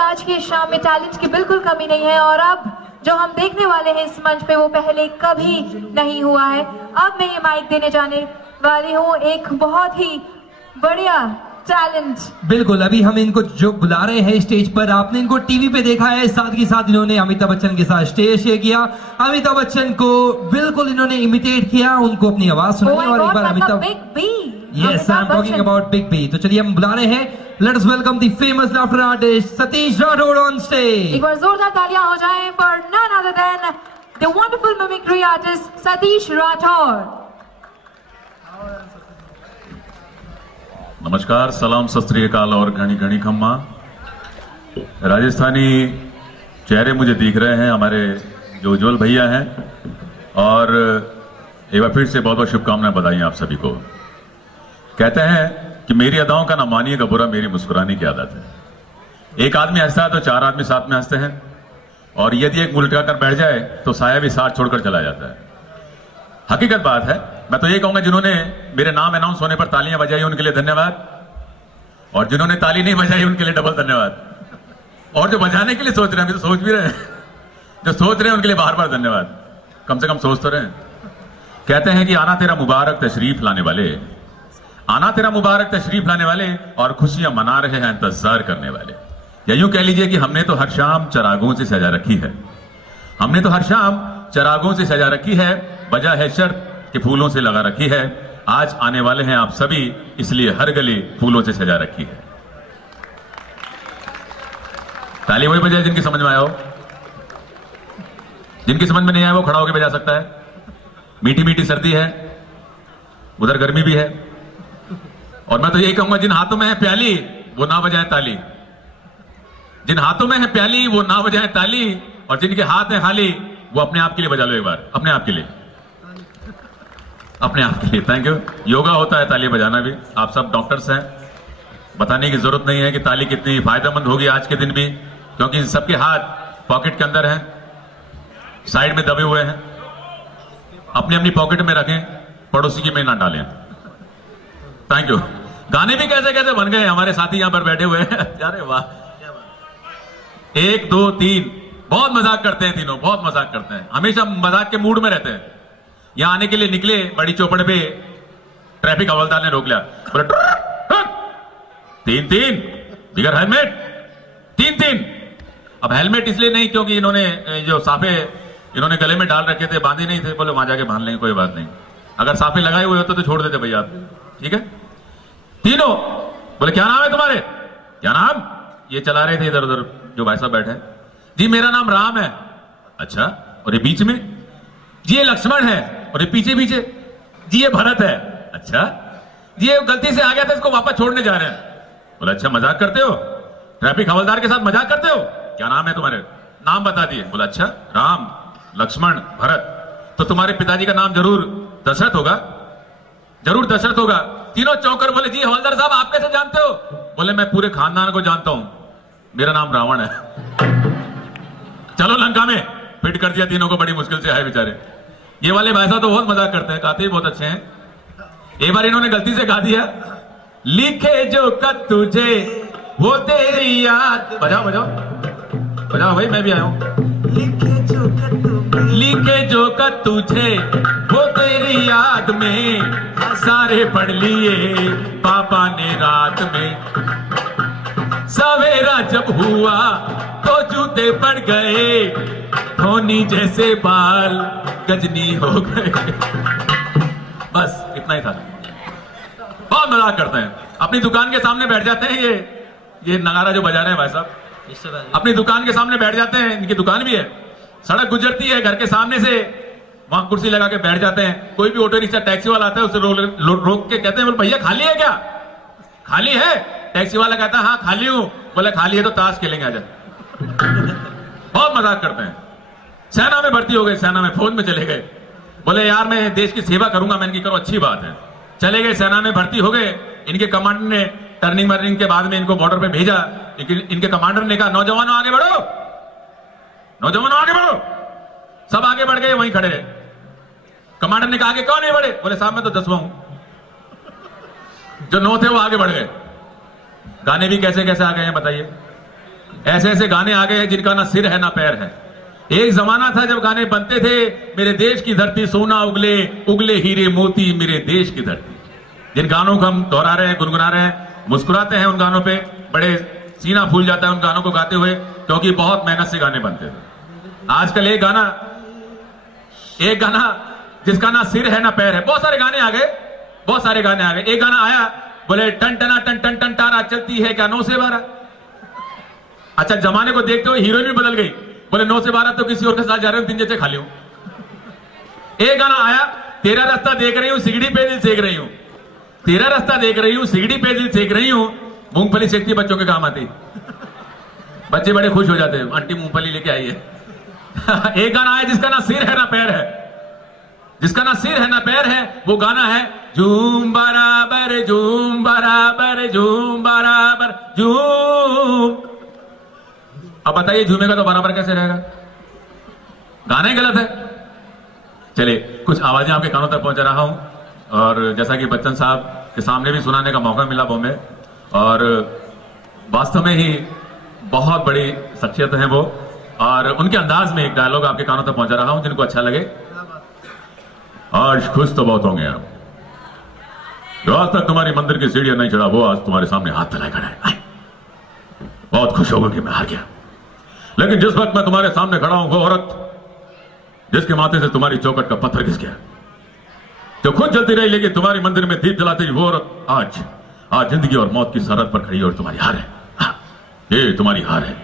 आज की शाम में टैलेंट की बिल्कुल कमी नहीं है, और अब जो हम देखने वाले हैं इस मंच पे वो पहले कभी नहीं हुआ है। अब मैं ये माइक देने जाने वाली हूँ एक बहुत ही बढ़िया टैलेंट। बिल्कुल, अभी हम इनको जो बुला रहे हैं स्टेज पर, आपने इनको टीवी पे देखा है, साथ ही साथ इन्होंने अमिताभ बच्चन के साथ स्टेज शेयर किया, अमिताभ बच्चन को बिल्कुल इन्होंने इमिटेट किया, उनको अपनी आवाज सुनाई, और एक बार Amitabh, big B, yes I am talking about big B. तो चलिए हम बुला रहे हैं, let's welcome the famous laughter artist Satish Rathore on stage. एक बार जोरदार तालियां हो जाएं for none other than the wonderful mimicry artist Satish Rathore. नमस्कार, सलाम, सत श्री अकाल और घनी घनी खम्मा। राजस्थानी चेहरे मुझे दिख रहे हैं, हमारे जो उज्जवल भैया हैं, और एक बार फिर से बहुत बहुत शुभकामनाएं, बधाई आप सभी को। कहते हैं कि मेरी अदाओं का ना मानिएगा बुरा, मेरी मुस्कुराने की आदत है। एक आदमी हंसता है तो चार आदमी साथ में हंसते हैं, और यदि एक मुंह लटका कर बैठ जाए तो साया भी साथ छोड़कर चला जाता है। हकीकत बात है। मैं तो ये कहूंगा, जिन्होंने मेरे नाम अनाउंस होने पर तालियां बजाई उनके लिए धन्यवाद, और जिन्होंने ताली नहीं बजाई उनके लिए डबल धन्यवाद, और जो बजाने के लिए सोच रहे हैं, अभी तो सोच भी रहे हैं, जो सोच रहे हैं उनके लिए बार बार धन्यवाद। कम से कम सोच तो रहे। कहते हैं कि आना तेरा मुबारक तशरीफ लाने वाले, आना तेरा मुबारक तशरीफ लाने वाले, और खुशियां मना रहे हैं इंतजार करने वाले। या यूं कह लीजिए कि हमने तो हर शाम चरागों से सजा रखी है, हमने तो हर शाम चरागों से सजा रखी है, वजह है शर्त कि फूलों से लगा रखी है। आज आने वाले हैं आप सभी, इसलिए हर गली फूलों से सजा रखी है। ताली वही बजाए जिनकी समझ में आया हो, जिनकी समझ में नहीं आया वो खड़ा होकर बजा सकता है। मीठी मीठी सर्दी है, उधर गर्मी भी है, और मैं तो यही कहूंगा, जिन हाथों में है प्याली वो ना बजाए ताली, जिन हाथों में है प्याली वो ना बजाए ताली, और जिनके हाथ है खाली वो अपने आप के लिए बजा लो एक बार, अपने आप के लिए। अपने आप के लिए। Thank you. योगा होता है ताली बजाना भी। आप सब डॉक्टर्स हैं, बताने की जरूरत नहीं है कि ताली कितनी फायदेमंद होगी आज के दिन भी, क्योंकि सबके हाथ पॉकेट के अंदर हैं, साइड में दबे हुए हैं। अपनी अपनी पॉकेट में रखें, पड़ोसी की में ना डालें। Thank you. गाने भी कैसे कैसे बन गए हमारे साथी यहां पर बैठे हुए हैं। अरे वाह, 1 2 3 बहुत मजाक करते हैं तीनों, बहुत मजाक करते हैं, हमेशा मजाक के मूड में रहते हैं। यहां आने के लिए निकले, बड़ी चौपड़ पे ट्रैफिक हवलदार ने रोक लिया, बोले 3-3 बिगर हेलमेट, 3-3। अब हेलमेट इसलिए नहीं क्योंकि इन्होंने जो साफे इन्होंने गले में डाल रखे थे, बांधे नहीं थे, बोले वहां जाके बांध लेंगे, कोई बात नहीं। अगर साफे लगाए हुए होते तो छोड़ देते भैया, ठीक है। तीनों बोले क्या नाम है तुम्हारे, क्या नाम, ये चला रहे थे इधर उधर जो भाई साहब बैठे। जी मेरा नाम राम है। अच्छा, और ये बीच में? जी ये लक्ष्मण है। और ये पीछे पीछे? जी ये भरत है। अच्छा, जी ये गलती से आ गया था, इसको वापस छोड़ने जा रहे हैं। बोले अच्छा मजाक करते हो, ट्रैफिक हवलदार के साथ मजाक करते हो, क्या नाम है तुम्हारे, नाम बता दिए। बोला अच्छा राम लक्ष्मण भरत, तो तुम्हारे पिताजी का नाम जरूर दशरथ होगा, जरूर दशरथ होगा। तीनों चौकर बोले जी हवलदार साहब आप कैसे जानते हो? बोले मैं पूरे खानदान को जानता हूं, मेरा नाम रावण है। चलो लंका में, फिट कर दिया तीनों को, बड़ी मुश्किल से है बेचारे। ये वाले भाई साहब तो बहुत मजाक करते हैं, गाते ही बहुत अच्छे हैं। एक बार इन्होंने गलती से गा दिया, लिखे जो कत तुझे वो तेरी याद, बजाओ बजाओ बजाओ भाई, मैं भी आया हूं। लिखे जो कत तुझे वो तेरी याद में, सारे पढ़ लिए पापा ने रात में। सवेरा जब हुआ तो जूते पड़ गए, धोनी जैसे बाल गजनी हो गए। बस इतना ही था। बहुत मजाक करते हैं, अपनी दुकान के सामने बैठ जाते हैं। ये नगारा जो बजा रहे हैं भाई साहब, अपनी दुकान के सामने बैठ जाते हैं, इनकी दुकान भी है, सड़क गुजरती है घर के सामने से, वहां कुर्सी लगा के बैठ जाते हैं। कोई भी ऑटो रिक्शा टैक्सी वाला आता है, उसे रोक के कहते हैं भैया खाली है क्या, खाली है? टैक्सी वाला कहता है हाँ खाली हूं। बोले खाली है तो ताश खेलेंगे आजा। बहुत मजाक करते हैं। सेना में भर्ती हो गए, सेना में फौज में चले गए, बोले यार मैं देश की सेवा करूंगा। मैंने कहा करो, अच्छी बात है। चले गए, सेना में भर्ती हो गए। इनके कमांडर ने टर्निंग मर्निंग के बाद में इनको बॉर्डर पे भेजा, लेकिन इनके कमांडर ने कहा नौजवानों आगे बढ़ो, नौजवानों आगे बढ़ो। सब आगे बढ़ गए, वहीं खड़े रहे। कमांडर ने कहा आगे कौन नहीं बढ़े? बोले साहब मैं तो 10वां हूं। जो 9 थे वो आगे बढ़ गए। गाने भी कैसे कैसे आ गए हैं बताइए। ऐसे ऐसे गाने आ गए हैं जिनका ना सिर है ना पैर है। एक जमाना था जब गाने बनते थे, मेरे देश की धरती सोना उगले, उगले हीरे मोती मेरे देश की धरती। जिन गानों को हम दोहरा रहे हैं, गुनगुना रहे हैं, मुस्कुराते हैं उन गानों पे, बड़े सीना फूल जाता है उन गानों को गाते हुए, क्योंकि बहुत मेहनत से गाने बनते थे। आजकल एक गाना जिसका ना सिर है ना पैर है। बहुत सारे गाने आ गए, बहुत सारे गाने आ गए। एक गाना आया, बोले टन टना टन टन टन टारा चलती है क्या 9 से 12। अच्छा, जमाने को देखते हुए हीरोइन भी बदल गई, बोले 9 से 12 तो किसी और के साथ जा रहे हो, 3 जैसे खाली हूं। एक गाना आया, तेरा रास्ता देख रही हूं सिगड़ी पे दिल सेक रही हूं, तेरा रास्ता देख रही हूं सिगड़ी पे दिल सेक रही हूं। मूंगफली सेकती बच्चों के काम आती, बच्चे बड़े खुश हो जाते हैं, आंटी मूंगफली लेके आई है। एक गाना आया जिसका ना सिर है ना पैर है, जिसका ना सिर है ना पैर है। वो गाना है झूम बराबर झूम बराबर झूम बराबर झूम। अब बताइए झूमेगा तो बराबर कैसे रहेगा? गाना ही गलत है। चलिए कुछ आवाजें आपके कानों तक पहुंचा रहा हूं, और जैसा कि बच्चन साहब के सामने भी सुनाने का मौका मिला बॉम्बे, और वास्तव में ही बहुत बड़ी शख्सियत है वो, और उनके अंदाज में एक डायलॉग आपके कानों तक पहुंचा रहा हूं जिनको अच्छा लगे। आज खुश तो बहुत होंगे आप, जो आज तक तुम्हारी मंदिर की सीढ़ियां नहीं चढ़ा वो आज तुम्हारे सामने हाथ फैलाए खड़ा है। बहुत खुश होगा कि मैं हार गया, लेकिन जिस वक्त मैं तुम्हारे सामने खड़ा हूं, वो औरत जिसके माथे से तुम्हारी चौखट का पत्थर घिस गया, जो खुद जलती रही लेकिन तुम्हारी मंदिर में दीप जलाती रही, वो औरत आज जिंदगी और मौत की सरहद पर खड़ी है, और तुम्हारी हार है। ये तुम्हारी हार है।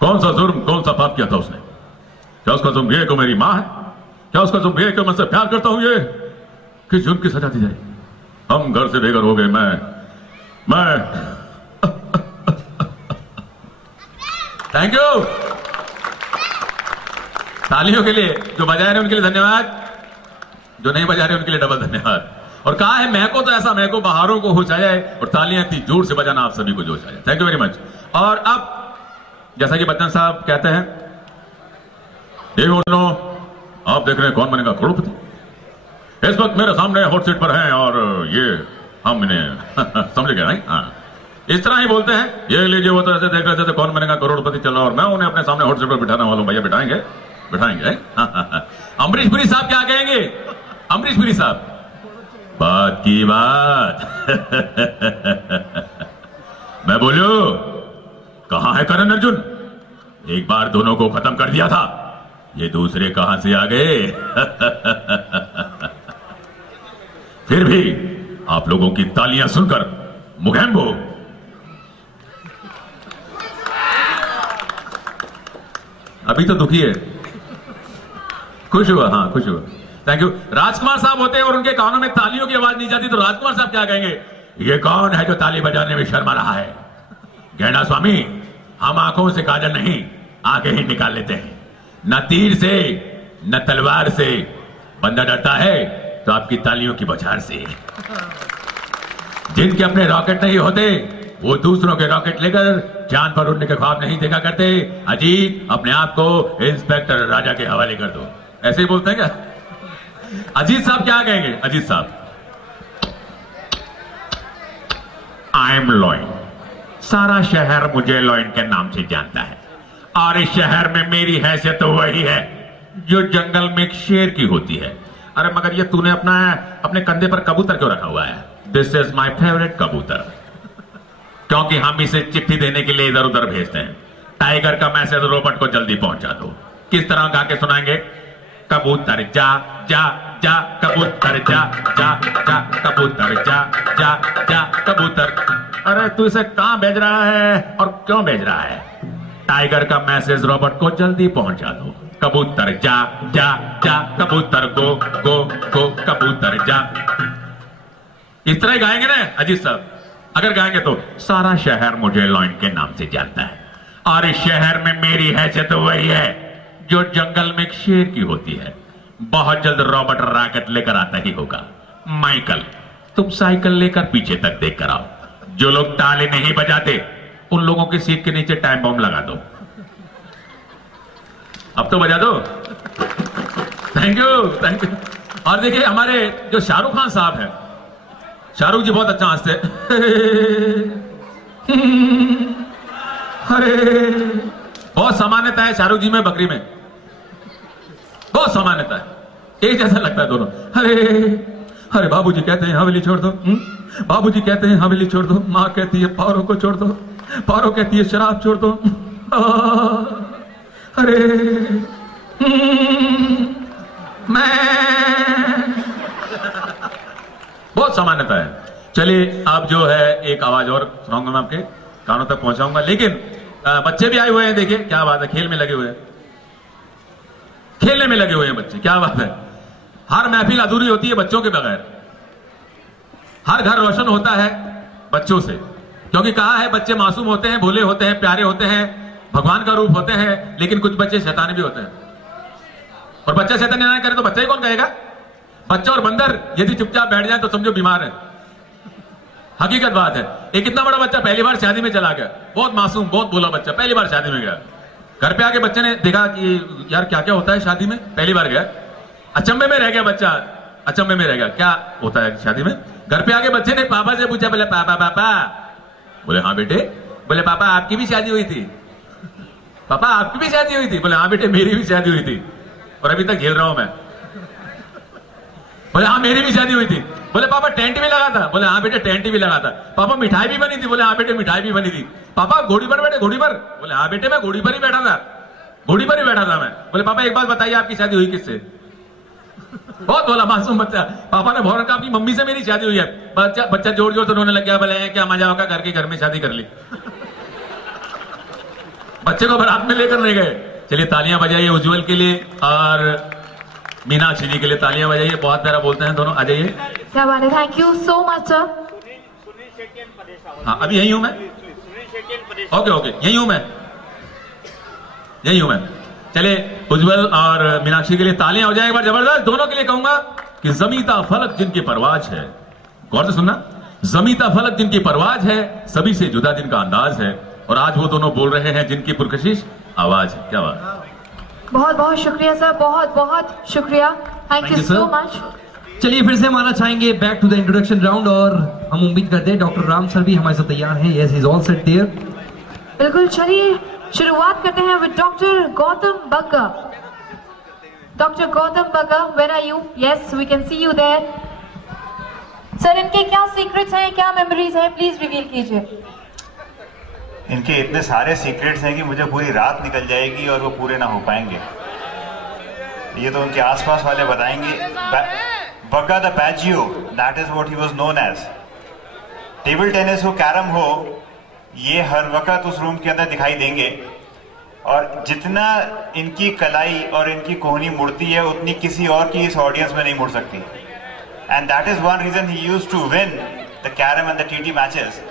कौन सा जुर्म, कौन सा पाप किया था उसने? क्या उसका जुर्म ये कि मेरी मां है? क्या उसका जुर्म ये कि मैं उससे प्यार करता हूं? ये किस जुर्म की सजा दी जाए? हम घर से बेघर हो गए, मैं थैंक यू। तालियों के लिए जो बजाए रहे उनके लिए धन्यवाद। जो नहीं बजा रहे उनके लिए डबल धन्यवाद। और कहा है महको तो ऐसा महको बहारों को होश आए और तालियां इतनी जोर से बजाना आप सभी को जोश आए। Thank you very much. और अब जैसा कि बच्चन साहब कहते हैं, ये दोनों आप देख रहे हैं कौन बनेगा करोड़पति। इस वक्त मेरे सामने हॉट सीट पर हैं और ये हम इन्हें समझ गए नहीं, हाँ इस तरह ही बोलते हैं। ये लीजिए वो तो ऐसे देख रहे थे कौन बनेगा करोड़पति चलो, और मैं उन्हें अपने सामने हॉट सीट पर बिठाने वालों भैया बिठाएंगे बिठाएंगे। अमरीश पुरी साहब क्या कहेंगे? अमरीश पुरी साहब, बात की बात मैं बोलूं कहां है करण अर्जुन? एक बार दोनों को खत्म कर दिया था, ये दूसरे कहां से आ गए? फिर भी आप लोगों की तालियां सुनकर मुगैम्बो अभी तो दुखी है, खुश हुआ, हाँ खुश हुआ, थैंक यू। राजकुमार साहब होते हैं और उनके कानों में तालियों की आवाज नहीं जाती, तो राजकुमार साहब क्या कहेंगे? ये कौन है जो ताली बजाने में शर्मा रहा है? गैंडा स्वामी, हम आंखों से काजल नहीं आंखें ही निकाल लेते हैं, न तीर से न तलवार से। बंदा डरता है तो आपकी तालियों की बौछार से। जिनके अपने रॉकेट नहीं होते वो दूसरों के रॉकेट लेकर चांद पर उड़ने के ख्वाब नहीं देखा करते। अजीत, अपने आप को इंस्पेक्टर राजा के हवाले कर दो। ऐसे ही बोलते हैं क्या? अजीत साहब क्या कहेंगे? अजीत साहब, आई एम लॉयन, सारा शहर मुझे लॉयन के नाम से जानता है और इस शहर में मेरी हैसियत तो वही है जो जंगल में एक शेर की होती है। अरे मगर ये तूने अपने कंधे पर कबूतर क्यों रखा हुआ है? दिस इज माई फेवरेट कबूतर, क्योंकि हम इसे चिट्ठी देने के लिए इधर उधर भेजते हैं। टाइगर का मैसेज रॉबर्ट को जल्दी पहुंचा दो। किस तरह गा के सुनाएंगे? कबूतर जा जा जा कबूतर जा जा जा कबूतर जा जा जा कबूतर। अरे तू इसे कहां भेज रहा है और क्यों भेज रहा है? टाइगर का मैसेज रॉबर्ट को जल्दी पहुंचा दो। कबूतर जा जा जा कबूतर गो गो गो कबूतर जा। इस तरह गाएंगे ना अजीत साहब? अगर गाएंगे तो सारा शहर मुझे लॉयन के नाम से जानता है और इस शहर में मेरी हैसियत तो वही है जो जंगल में एक शेर की होती है। बहुत जल्द रॉबर्ट रॉकेट लेकर आता ही होगा। माइकल, तुम साइकिल लेकर पीछे तक देख कर आओ। जो लोग ताली नहीं बजाते उन लोगों की सीट के नीचे टाइम बम लगा दो। अब तो बजा दो। Thank you thank you. और देखिए हमारे जो शाहरुख खान साहब हैं, शाहरुख जी बहुत अच्छा हंसते। अरे बहुत सामान्यता है शाहरुख जी में बकरी में, बहुत सामान्यता है, एक जैसा लगता है दोनों। अरे अरे बाबूजी कहते हैं हवेली छोड़ दो, बाबूजी कहते हैं हवेली छोड़ दो, माँ कहती है पारों को छोड़ दो, पारों कहती है शराब छोड़ दो। अरे मैं, बहुत सामान्यता है। चलिए अब जो है एक आवाज और सुनाऊंगा मैं, आपके कानों तक पहुंचाऊंगा। लेकिन बच्चे भी आए हुए हैं, देखिए क्या बात है, खेल में लगे हुए हैं, खेलने में लगे हुए हैं बच्चे, क्या बात है। हर महफिल अधूरी होती है बच्चों के बगैर, हर घर रोशन होता है बच्चों से, क्योंकि कहा है बच्चे मासूम होते हैं, भोले होते हैं, प्यारे होते हैं, भगवान का रूप होते हैं, लेकिन कुछ बच्चे शैतान भी होते हैं। और बच्चा शैतानी ना करे तो बच्चा ही कौन कहेगा? बच्चा और बंदर यदि चुपचाप बैठ जाए तो समझो बीमार है। हकीकत बात है। एक कितना बड़ा बच्चा पहली बार शादी में चला गया, बहुत मासूम बहुत भोला बच्चा पहली बार शादी में गया। घर पे आके बच्चे ने देखा कि यार क्या क्या होता है शादी में, पहली बार गया, अचंभे में रह गया बच्चा, अचंभे में रह गया क्या होता है शादी में। घर पे आके बच्चे ने पापा से पूछा, बोले पापा पापा, बोले हाँ बेटे, बोले पापा आपकी भी शादी हुई थी, पापा आपकी भी शादी हुई थी, बोले हाँ बेटे मेरी भी शादी हुई थी और अभी तक खेल रहा हूं मैं। बोले हाँ मेरी भी शादी हुई थी। बोले पापा टेंट भी लगा था, बोले हाँ बेटे टेंट भी लगा था। पापा मिठाई भी बनी थी, बोले हाँ बेटे मिठाई भी बनी थी। पापा घोड़ी पर बैठे, घोड़ी पर, बोले हाँ बेटे मैं घोड़ी पर ही बैठा था, घोड़ी पर ही बैठा था मैं। बोले पापा एक बात बताइए आपकी शादी हुई किससे? बहुत बोला मासूम बच्चा। पापा ने भौर कहा अपनी मम्मी से मेरी शादी हुई है। बच्चा जोर जोर से रोने लग गया, बोले क्या मजा होगा करके घर में शादी कर ली। बच्चे को बारात में लेकर नहीं गए। चलिए तालियां बजाइए उज्जवल के लिए और मीनाक्षी जी के लिए तालियां बजाइए, बहुत प्यारा बोलते हैं दोनों। आ जाइए। क्या बात है, thank you so much sir. हाँ अभी यही हूं मैं, ओके ओके यही हूं मैं, यही हूं मैं। चलिए उज्जवल और मीनाक्षी के लिए तालियां हो जाए एक बार जबरदस्त। दोनों के लिए कहूंगा कि जमीता फलक जिनकी परवाज है, गौर से सुनना, जमीता फलक जिनकी परवाज है, सभी से जुदा जिनका अंदाज है, और आज वो दोनों बोल रहे हैं जिनकी पुरकशिश आवाज है। क्या बात। बहुत बहुत शुक्रिया सर, बहुत बहुत शुक्रिया, थैंक यू सो मच। चलिए फिर से हमारा चाहेंगे back to the introduction round, और हम उम्मीद करते हैं डॉक्टर राम सर भी हमारे साथ तैयार हैं। Yes, he is all set there. बिल्कुल, चलिए शुरुआत करते हैं with doctor Gautam Bagga. Doctor Gautam Bagga, where are you? Yes, we can see you there. Sir, इनके क्या सीक्रेट्स हैं, क्या मेमोरीज हैं, प्लीज रिवील कीजिए। इनके इतने सारे सीक्रेट्स हैं कि मुझे पूरी रात निकल जाएगी और वो पूरे ना हो पाएंगे। ये तो उनके आसपास वाले बताएंगे। Bagga the Piaggio, that is what he was known as. Table tennis हो, कैरम हो, ये हर वक्त उस रूम के अंदर दिखाई देंगे, और जितना इनकी कलाई और इनकी कोहनी मुड़ती है उतनी किसी और की इस ऑडियंस में नहीं मुड़ सकती। And that is one reason he used to win the carrom and the TT matches.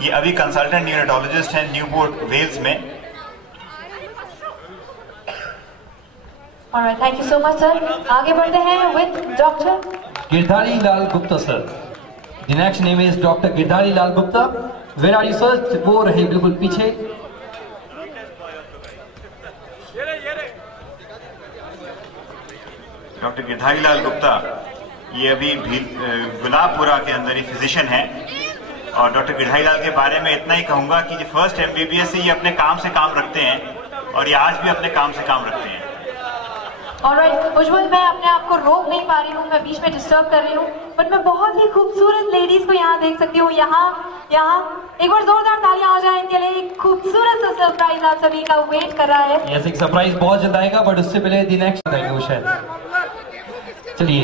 ये अभी कंसल्टेंट न्यूरोलॉजिस्ट हैं न्यूपोर्ट वेल्स में। Alright, thank you so much sir. आगे बढ़ते हैं with doctor Girdhari Lal Gupta sir. The next name is doctor Girdhari Lal Gupta. Where are you sir? वो रहे बिल्कुल पीछे। डॉक्टर गिरधारी लाल गुप्ता ये अभी गुलाबपुरा के अंदर ही फिजिशियन है, और डॉक्टर गिरधारी लाल के बारे में इतना ही कहूंगा कि फर्स्ट MBBS से ये अपने काम से काम रखते हैं, और ये आज भी अपने काम से काम रखते हैं। ऑलराइट उज्जवल, मैं अपने आप को रोक नहीं पा रही हूँ, मैं बीच में डिस्टर्ब कर रही हूँ, बट मैं बहुत ही खूबसूरत लेडीज को यहाँ देख सकती हूँ। यहाँ एक बार जोरदार तालियां हो जाए इनके लिए। एक खूबसूरत सा सरप्राइज आप सभी का वेट कर रहा है। यस, एक सरप्राइज बहुत जल्द आएगा, बट उससे पहले द नेक्स्ट आएगा वो शायद। चलिए,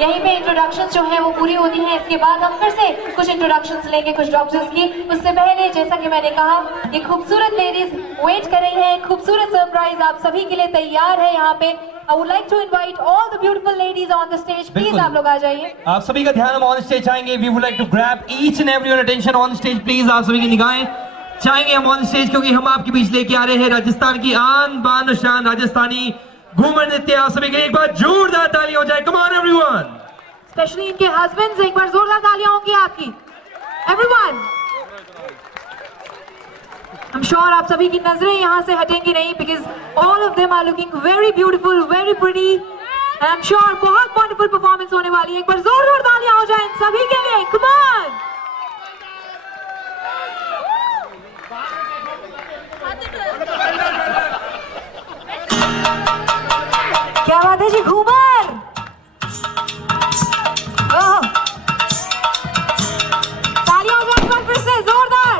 यहीं पे इंट्रोडक्शंस जो है वो पूरी होती हैं। इसके बाद हम फिर से कुछ इंट्रोडक्शंस लेंगे कुछ डॉक्टर्स की। उससे पहले जैसा कि मैंने कहा, ये खूबसूरत लेडीज वेट कर रही हैं। खूबसूरत सरप्राइज आप सभी के लिए तैयार है यहाँ पे। I would like to invite all the beautiful ladies on the stage. Please आप लोग आ जाइए। आप सभी का ध्यान हम ऑन स्टेज चाहेंगे। We would like to grab each and everyone attention on stage. Please आप सभी की निगाहें चाहेंगे हम ऑन स्टेज, क्योंकि हम आपके बीच लेके आ रहे हैं राजस्थान की आन बान शान राजस्थानी घूमर नृत्य। आप सभी के लिए एक बार जोरदार ताली हो जाए। Come on everyone. स्पेशली इनके हस्बैंड्स, एक बार जोरदार तालियां होंगी आपकी। Everyone. I'm sure आप सभी की नजरें यहाँ से हटेंगी नहीं, because all of them are looking very beautiful, very pretty, and I'm sure बहुत wonderful performance होने वाली है। एक बार जोरदार तालियां हो जाएं सभी के लिए। Come on. क्या बात है जी, घूमर। तालियां हो जाए एक बार फिर से जोरदार।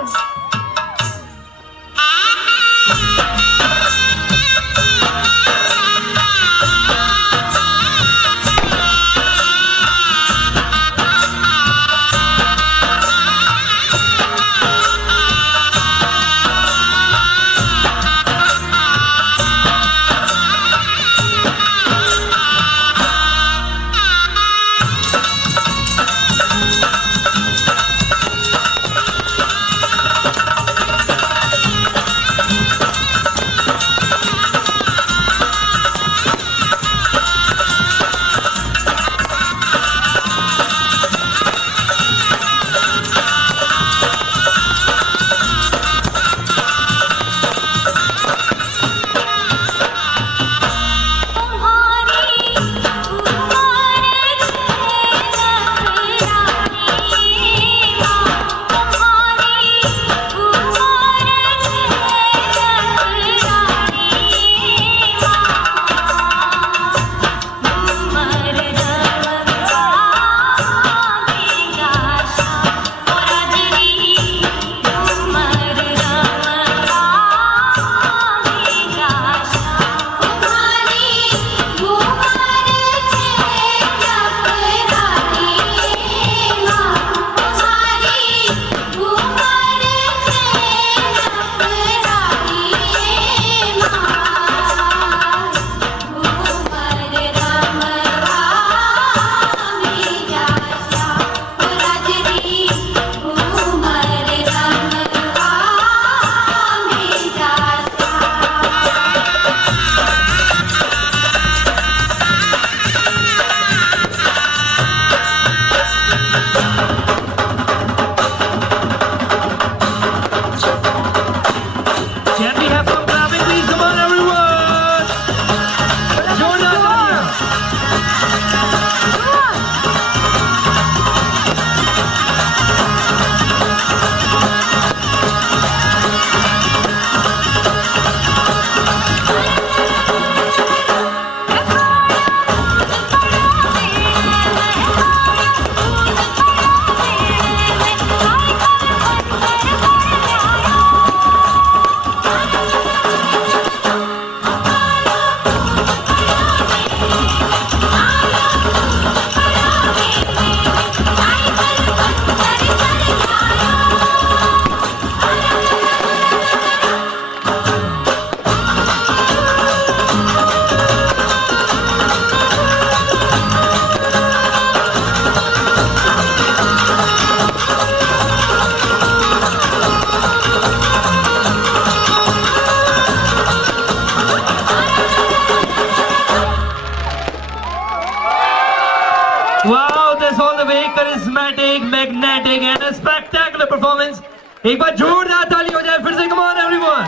charismatic, magnetic and a spectacular performance. एक बार जोरदार ताली हो जाए फिर से. Come on everyone.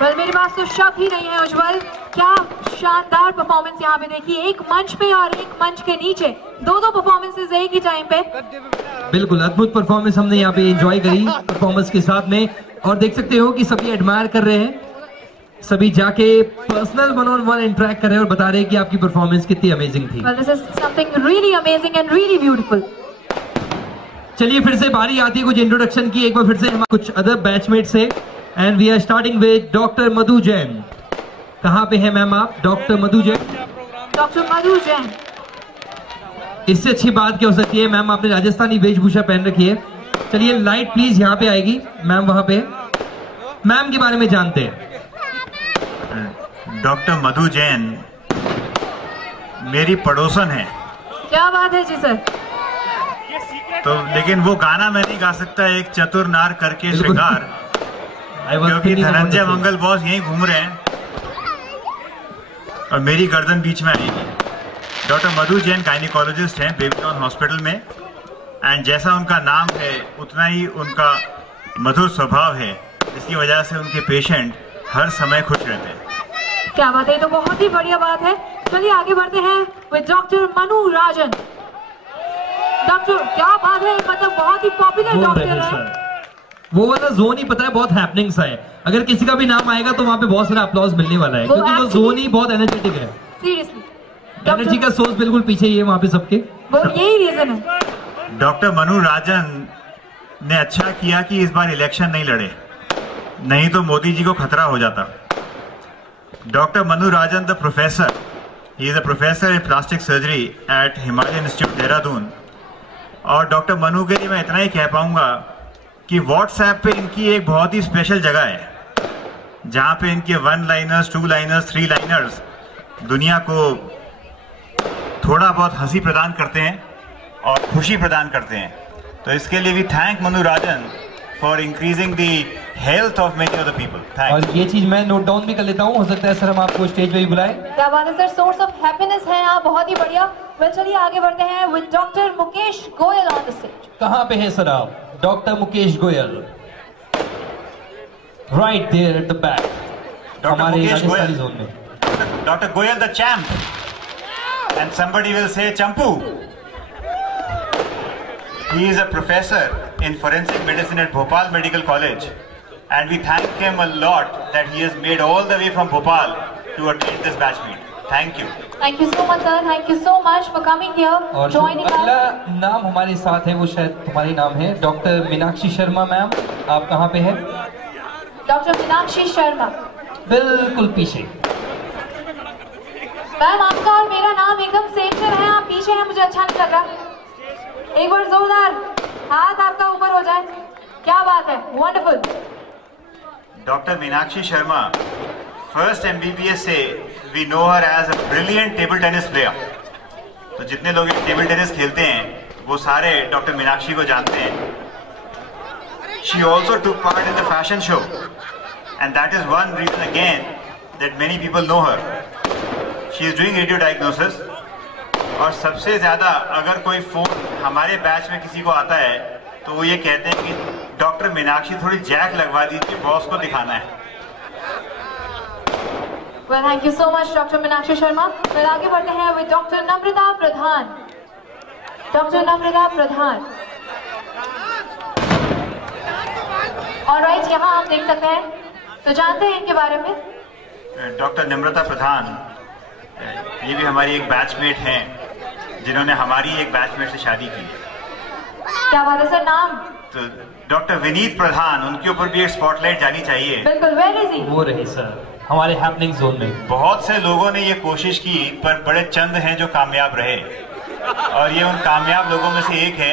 well, मेरे पास तो शक ही नहीं है उज्जवल, क्या शानदार परफॉर्मेंस यहाँ पे देखिए, एक मंच पे और एक मंच के नीचे, दो परफॉर्मेंसेस एक ही टाइम पे. बिल्कुल अद्भुत परफॉर्मेंस हमने यहाँ पे एंजॉय करी परफॉर्मेंस के साथ में, और देख सकते हो कि सभी एडमायर कर रहे हैं, सभी जाके पर्सनल 1-on-1 इंटरेक्ट कर रहे हैं और बता रहे हैं कि आपकी परफॉर्मेंस कितनी अमेजिंग थी. well, this is something really amazing and really beautiful. चलिए फिर से बारी आती है कुछ इंट्रोडक्शन की. एक बार फिर से हम कुछ अदर बैचमेट से, and we are starting with doctor Madhu Jain. कहाँ पे है मैम आप? डॉक्टर मधु जैन. डॉक्टर मधु जैन. इससे अच्छी बात क्या हो सकती है मैम, आपने राजस्थानी वेशभूषा पहन रखी है. चलिए लाइट प्लीज यहाँ पे आएगी मैम, वहां पे मैम के बारे में जानते हैं. डॉक्टर मधु जैन मेरी पड़ोसन है. क्या बात है जी सर. तो लेकिन वो गाना मैं नहीं गा सकता, एक चतुर नार करके श्रृंगार, क्योंकि धनंजय मंगल बॉस यहीं घूम रहे हैं और मेरी गर्दन बीच में आएगी. डॉक्टर मधु जैन गायनिकोलॉजिस्ट हैं बेबीलोन हॉस्पिटल में, एंड जैसा उनका नाम है उतना ही उनका मधुर स्वभाव है, इसकी वजह से उनके पेशेंट हर समय खुश रहते हैं. क्या बात है, तो बहुत ही बढ़िया बात है. चलिए आगे बढ़ते हैं with doctor Manu Rajan. Doctor क्या बात है, मतलब बहुत ही पॉपुलर डॉक्टर है. वो वाला जोन ही पता है बहुत हैपनिंग सा है, अगर किसी का भी नाम आएगा तो वहाँ पे बहुत सारा अप्लॉज मिलने वाला है, क्योंकि वो जोन ही बहुत एनर्जेटिक है. सीरियसली एनर्जी का सोर्स बिल्कुल पीछे ही है वहाँ पे सबके, वो यही रीजन है. डॉक्टर मनु राजन ने अच्छा किया कि इस बार इलेक्शन नहीं लड़े, नहीं तो मोदी जी को खतरा हो जाता. Doctor Manu Rajan the professor, he is a professor in plastic surgery eight Himalayan institute Dehradun. और डॉक्टर मनु के लिए मैं इतना ही कह पाऊंगा कि व्हाट्सएप पे इनकी एक बहुत ही स्पेशल जगह है, जहां पे इनके 1 लाइनर्स 2 लाइनर्स 3 लाइनर्स दुनिया को थोड़ा बहुत हंसी प्रदान करते हैं और खुशी प्रदान करते हैं. तो इसके लिए भी thank Manu Rajan for increasing the health of many of the people. और ये चीज मैं नोट डाउन भी कर लेता हूँ, हो सकता है सर हम आपको स्टेज पे भी बुलाएं. क्या बात है सर, सोर्स ऑफ हैप्पीनेस है आप, बहुत ही बढ़िया. वेल चलिए आगे बढ़ते हैं with doctor Mukesh Goyal on the stage. कहाँ पे है सर आप? Doctor Mukesh Goyal, right there at the back. Doctor Mukesh Goyal zone में. Doctor Goyal the champ, and somebody will say चंपू. He is a professor in forensic medicine at Bhopal Medical College, and we thank him a lot that he has made all the way from Bhopal to attend this batch meet. Thank you. Thank you so much, sir. Thank you so much for coming here, joining us. अगला नाम हमारे साथ है वो शायद तुम्हारे नाम है, डॉक्टर मीनाक्षी शर्मा मैम. आप कहाँ पे है? डॉक्टर मीनाक्षी शर्मा बिल्कुल पीछे. मैम आपका और मेरा नाम एकदम सेम से है, आप पीछे हैं, मुझे अच्छा नहीं लग रहा. एक बार जोरदार हाथ आपका ऊपर हो जाए. क्या बात है, wonderful. Doctor Meenakshi Sharma, first MBBS से we know her as a brilliant table tennis player. तो जितने लोग टेबल टेनिस खेलते हैं वो सारे डॉक्टर मीनाक्षी को जानते हैं. She also took part in the fashion show, and that is one reason again that many people know her. She is doing radio diagnosis. और सबसे ज्यादा अगर कोई फोन हमारे बैच में किसी को आता है तो वो ये कहते हैं कि डॉक्टर मीनाक्षी थोड़ी जैक लगवा दीजिए, बॉस को दिखाना है. Well, thank you so much, Dr. Meenakshi Sharma. फिर आगे बढ़ते हैं with Dr. Namrata Pradhan. Doctor Namrata Pradhan. Alright, यहाँ आप देख सकते हैं, तो जानते हैं इनके बारे में. डॉक्टर नम्रता प्रधान ये भी हमारी एक बैचमेट हैं, जिन्होंने हमारी एक बैचमेट से शादी की. क्या बात है सर, नाम? तो डॉक्टर विनीत प्रधान, उनके ऊपर भी एक स्पॉटलाइट जानी चाहिए. बिल्कुल, वेयर इज ही? वो रहे सर हमारे हैपनिंग जोन में. बहुत से लोगों ने ये कोशिश की पर बड़े चंद हैं जो कामयाब रहे, और ये उन कामयाब लोगों में से एक है.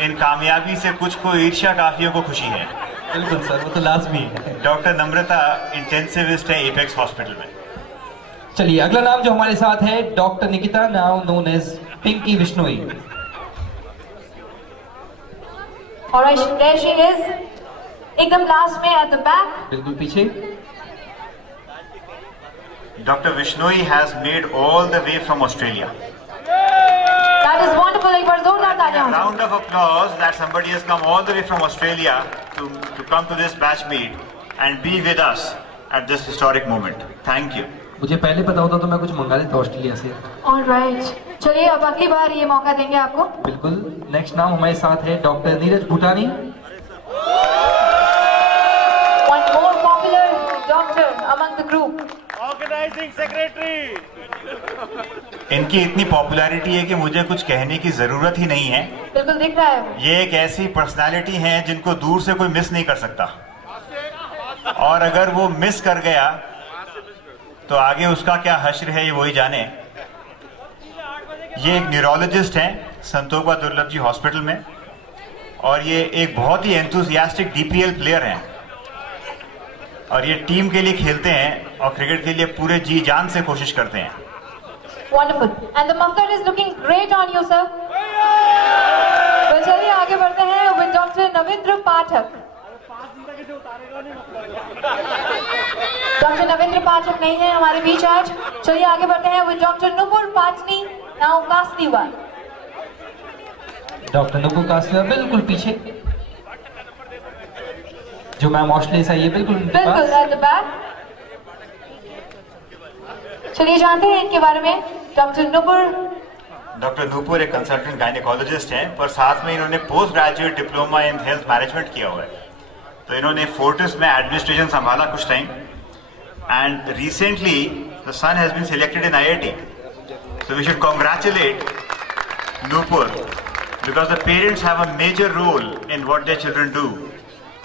इन कामयाबी से कुछ को ईर्ष्या, काफियों को खुशी है. बिल्कुल सर, वो तो लाजमी है. डॉक्टर नम्रता इंटेंसिविस्ट है एपेक्स हॉस्पिटल में. चलिए अगला नाम जो हमारे साथ है doctor Nikita, now known as Pinky Bishnoi. Alright, there she is, एकदम लास्ट में एट द बैक, बिल्कुल पीछे. Doctor Bishnoi has made all the way from Australia. That is wonderful. Wonderful, एक बार जोरदार तालियां। Round of applause that somebody has come all the way from Australia to come to this batch meet and be with us at this historic moment. Thank you. मुझे पहले पता होता तो मैं कुछ मंगा लेता ऑस्ट्रेलिया से। ऑलराइट, चलिए अब अगली बार ये मौका देंगे आपको। बिल्कुल। नेक्स्ट नाम हमारे साथ है doctor Neeraj Bhutani. One more popular doctor among the group. Organising secretary. इनकी इतनी पॉपुलैरिटी है कि मुझे कुछ कहने की जरूरत ही नहीं है। बिल्कुल दिख रहा है। ये एक ऐसी पर्सनालिटी है जिनको दूर से कोई मिस नहीं कर सकता, और अगर वो मिस कर गया तो आगे उसका क्या हश्र है ये वही जाने। ये एक न्यूरोलॉजिस्ट हैं संतोबा दुर्लभ जी हॉस्पिटल में, और ये एक बहुत ही एंथुसियास्टिक डीपीएल प्लेयर हैं, और ये टीम के लिए खेलते हैं और क्रिकेट के लिए पूरे जी जान से कोशिश करते हैं। Wonderful. And the muffler is looking great on you, sir. तो चलिए आगे बढ़ते हैं with Dr. Navindra Pathak. Doctor Navindra Pathak नहीं है हमारे बीच आज। चलिए आगे बढ़ते हैं with Dr. Nupur Patni, now Kasniwal. Doctor Nupur Kasniwal बिल्कुल पीछे, जो मैम ऑस्ट्रेलिया से आई है बिल्कुल at the back। चलिए जानते हैं इनके बारे में। डॉक्टर नूपुर एक कंसल्टेंट गायनेकोलॉजिस्ट हैं, पर साथ में इन्होंने post graduate diploma in health management किया हुआ है। तो इन्होंने फोर्टिस में एडमिनिस्ट्रेशन संभाला कुछ time, and recently the son has been selected in IIT, so we should congratulate Nupur because the parents have a major role in what their children do,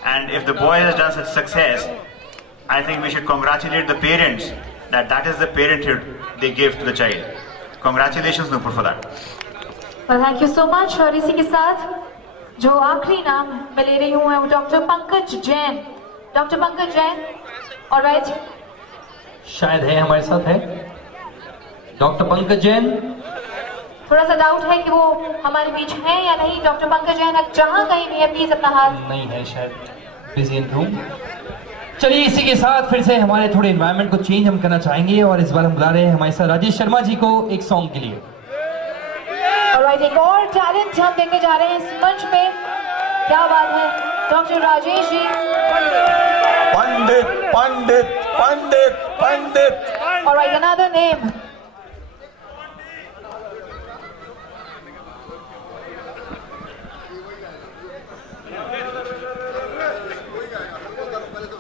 and if the boy has done such success, I think we should congratulate the parents that is the parenthood they give to the child. Congratulations Nupur for that. Well, thank you so much। और इसी के साथ जो आखिरी नाम मैं ले रही हूँ वो doctor Pankaj Jain. Doctor Pankaj Jain, alright, शायद है हमारे साथ है डॉक्टर पंकज जैन। थोड़ा सा डाउट है कि वो हमारे बीच है या नहीं। डॉक्टर पंकज जैन जहाँ कहीं भी है प्लीज अपना हाथ। नहीं है शायद, बिजी इन रूम। चलिए इसी के साथ फिर से हमारे थोड़े एनवायरनमेंट को चेंज हम करना चाहेंगे, और इस बार हम बुला रहे हैं हमारे साथ राजेश शर्मा जी को एक सॉन्ग के लिए। ऑलराइट, एक और टैलेंट हम देखने जा रहे हैं इस मंच पे। क्या बात है doctor Rajesh ji. Pandit Pandit Pandit Pandit. Alright, another name.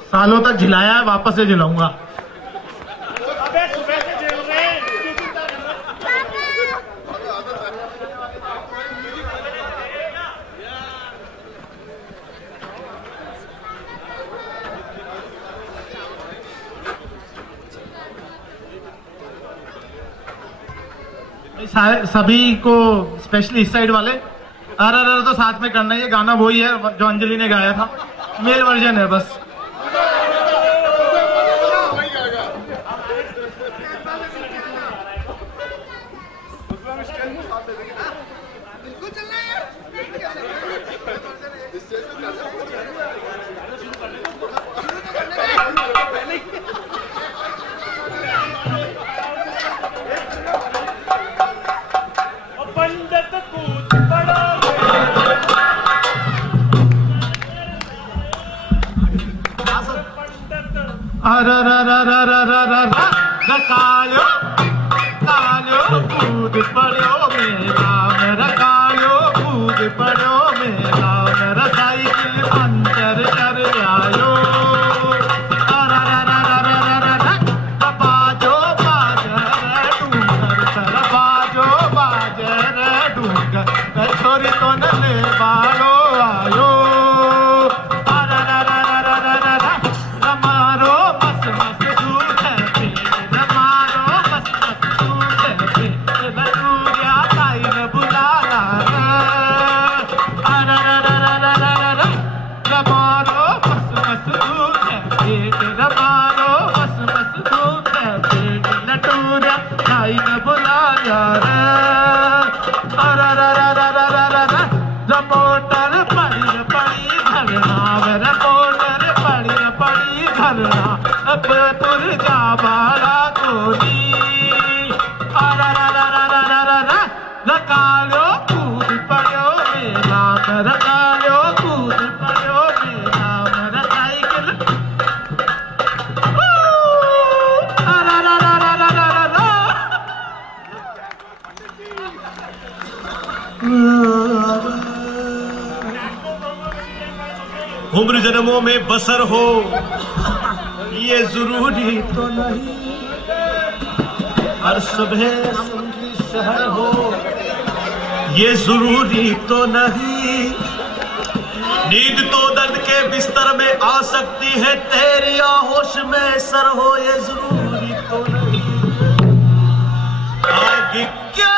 सालों तक झिलाया है, वापस से झिलाऊंगा। अबे सुबह से झेल रहे हैं। सभी को स्पेशली इस साइड वाले RRR तो साथ में करना है। ये गाना वही है जो अंजलि ने गाया था, मेल वर्जन है बस। कालो कालो कूद पड़ो मेरा, मेरा कालो कूद पड़ो मेरा, मेरा साइकिल पंचर कर आयो। बाजो बाजर डूंगर सर, बाजो बाजर डूंगर छोरी तो न ले बालो आयो। कालो उम्र जन्मों में बसर हो ये जरूरी तो नहीं, हर सुबह संगी शहर हो ये जरूरी तो नहीं, नींद तो दर्द के बिस्तर में आ सकती है तेरी आहोश में सर हो ये जरूरी तो नहीं, आगे क्या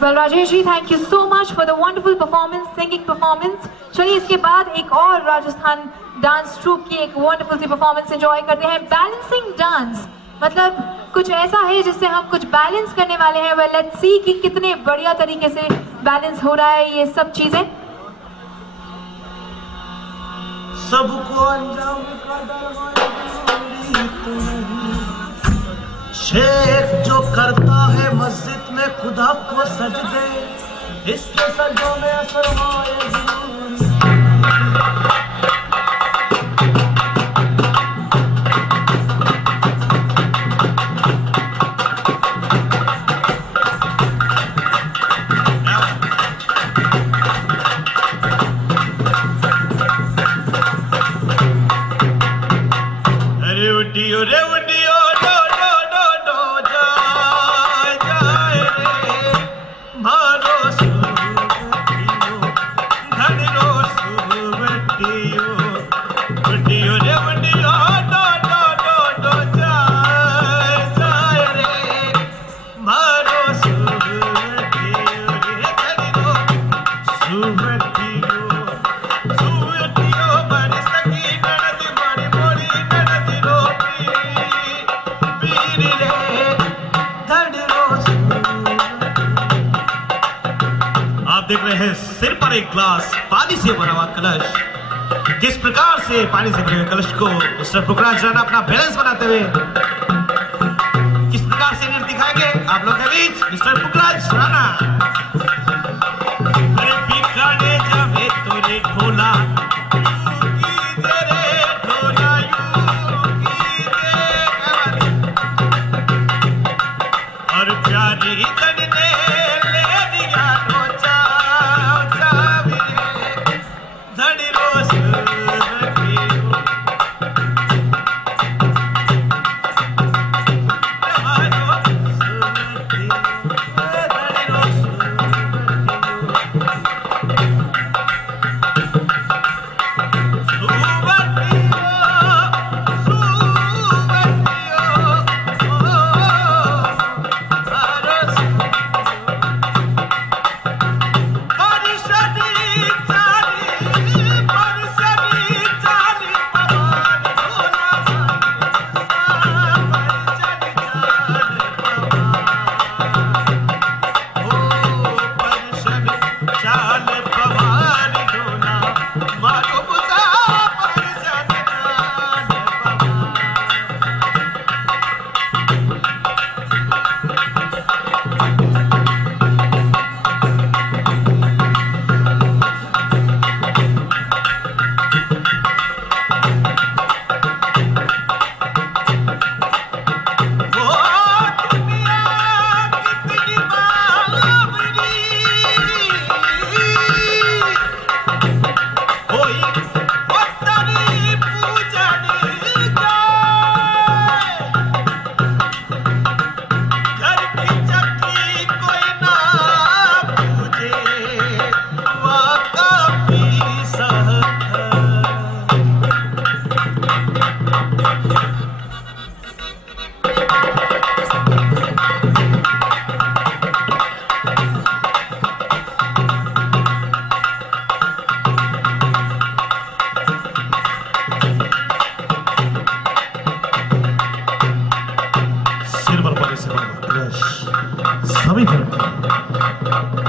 Well, Rajesh ji, thank you so much for the wonderful performance, singing performance. चलिए इसके बाद एक और राजस्थान डांस ट्रूप की एक वंडरफुल सी परफॉर्मेंस एंजॉय करते हैं। बैलेंसिंग डांस मतलब कुछ ऐसा है जिससे हम कुछ बैलेंस करने वाले हैं। वेल लेट्स सी कि कितने बढ़िया तरीके से बैलेंस हो रहा है ये सब चीजें। सबको अंजाम का शेख जो करता है मस्जिद में खुदा को सजदे, इसके सजदों में असर हो सिर पर एक ग्लास पानी से भरा हुआ कलश। किस प्रकार से पानी से भरे हुए कलश को मिस्टर पुखराज राणा अपना बैलेंस बनाते हुए किस प्रकार से नृत्य दिखाएंगे आप लोग के बीच मिस्टर पुखराज राणा। अरे बिकाने जावे तोरे ढोला और प्यारी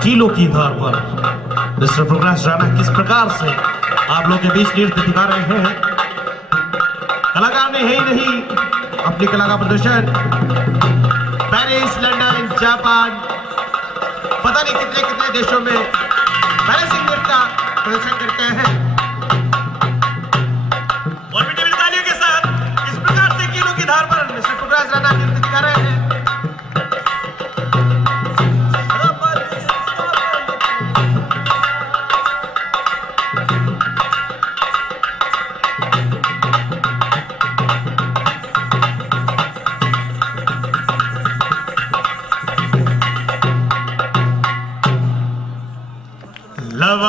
किलो की धार पर मिस्टर पुखराज राणा किस प्रकार से आप लोग के बीच नृत्य दिखा रहे हैं। कलाकार ने ही नहीं अपनी कला का प्रदर्शन पेरिस, लंदन, जापान, पता नहीं कितने कितने देशों में बैलेंसिंग नृत्य का प्रदर्शन करते हैं। और मिट्टी तालियों के साथ इस प्रकार से किलो की धार पर मिस्टर पुखराज राणा नृत्य दिखा रहे हैं।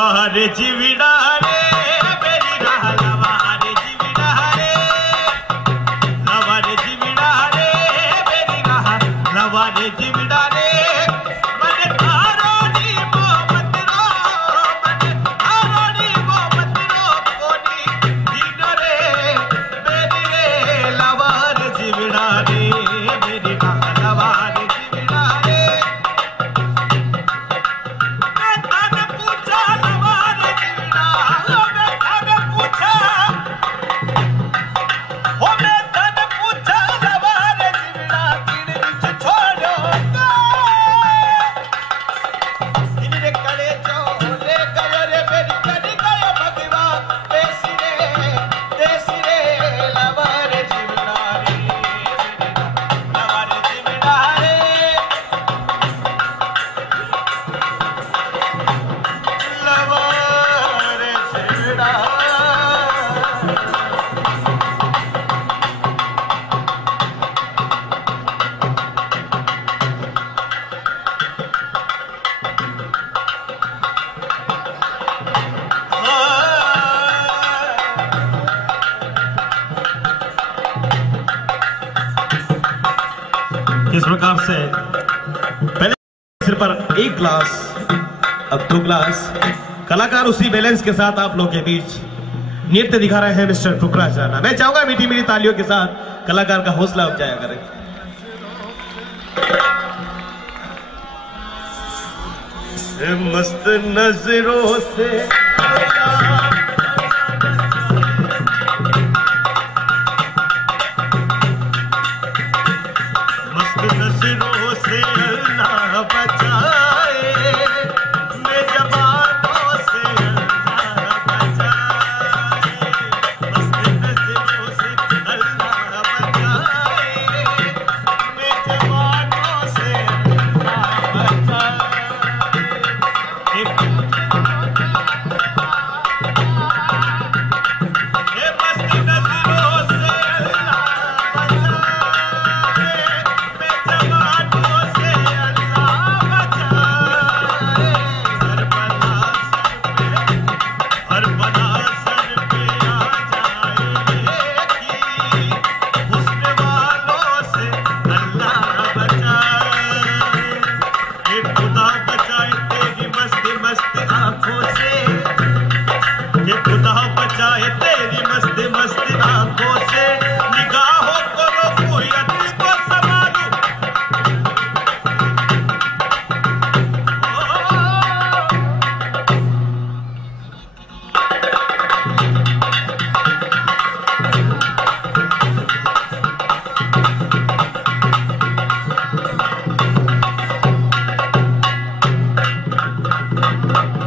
लवारे जीविड़ा रे मेरी राह लवारे जीविड़ा रे लवारे जीविड़ा रे मेरी राह लवारे जीविड़ा रे मने तारो नी मोहब्बत रो मने तारो नी मोहब्बत रो कोनी दीन रे मेरी रे लवारे जीविड़ा रे मेरी राह लवारे जीविड़ा रे इस प्रकार से पहले सिर पर एक ग्लास, अब 2 ग्लास। कलाकार उसी बैलेंस के साथ आप लोगों के बीच नृत्य दिखा रहे हैं मिस्टर फुकराज राणा। मैं चाहूंगा मीठी मीठी तालियों के साथ कलाकार का हौसला अफजाया करें। मस्त नजरों से नजरों से अल्लाह बचाए, मैं जबानों से अल्लाह बचाए, मस्त नजरों से अल्लाह बचाए, मैं जबानों से अल्लाह बचाए।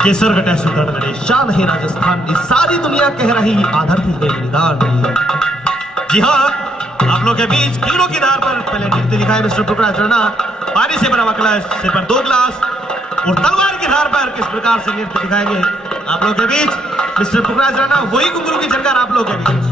केसर गटा सुदड़ लड़े शान है राजस्थान की, सारी दुनिया कह रही आधर थी है निदान। जी हाँ, आप लोग के बीच कीड़ों की धार पर पहले नृत्य दिखाए मिस्टर फुकराज राणा। पानी से भरा हुआ कलश, सिर पर 2 ग्लास और तलवार की धार पर किस प्रकार से नृत्य दिखाएंगे आप लोग के बीच मिस्टर फुकराज राणा। वही घुंघरू की झंकार आप लोग के बीच।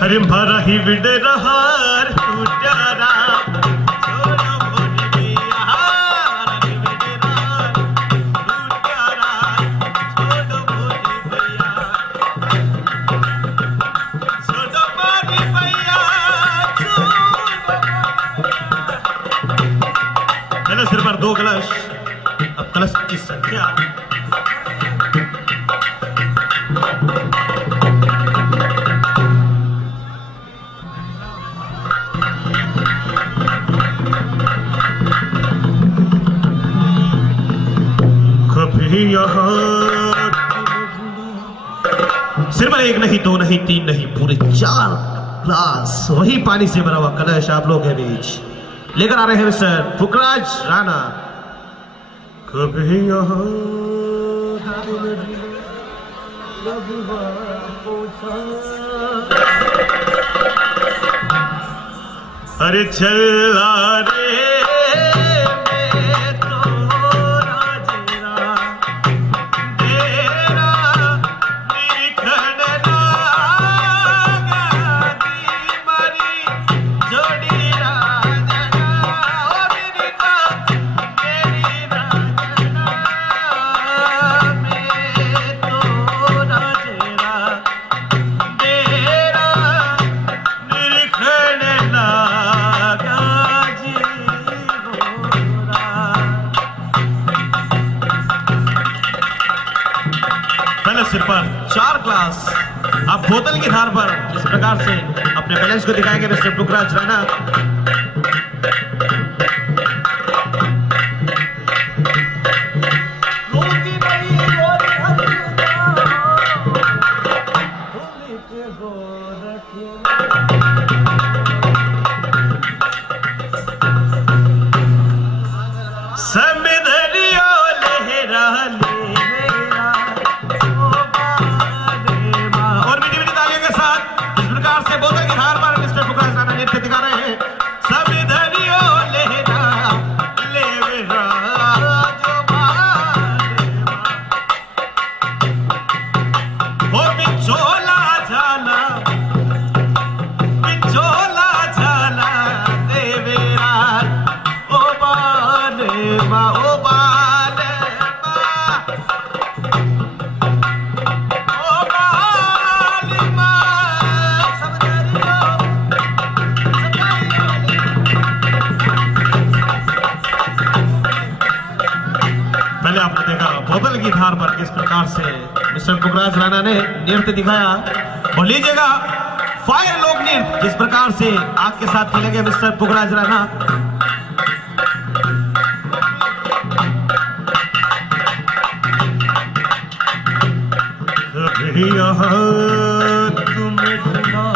हरिम भरा ही विडे रहार टूटारा छोड़ो भोली बिया हरि विडे रहार टूटारा छोड़ो भोली बिया छोड़ो भोली बिया छोड़ो सिर पर 2 कलश। अब कलश की संख्या सिर पर 1 नहीं 2 नहीं 3 नहीं पूरे 4 ग्लास वही पानी से भरा हुआ कलश आप लोग के बीच लेकर आ रहे हैं मिस्टर फुकराज राणा। कभी यहाँ अरे चला रे सिर पर 4 ग्लास आप बोतल की धार पर जिस प्रकार से अपने बैलेंस को दिखाएंगे मिस्टर पुखराज राणा। किस प्रकार से मिस्टर पुखराज राणा ने नृत्य दिखाया और लीजिएगा फायर लोक नृत्य जिस प्रकार से आग के साथ खेलेंगे मिस्टर पुखराज राणा। कभी यहाँ तुम्हें ढूंढा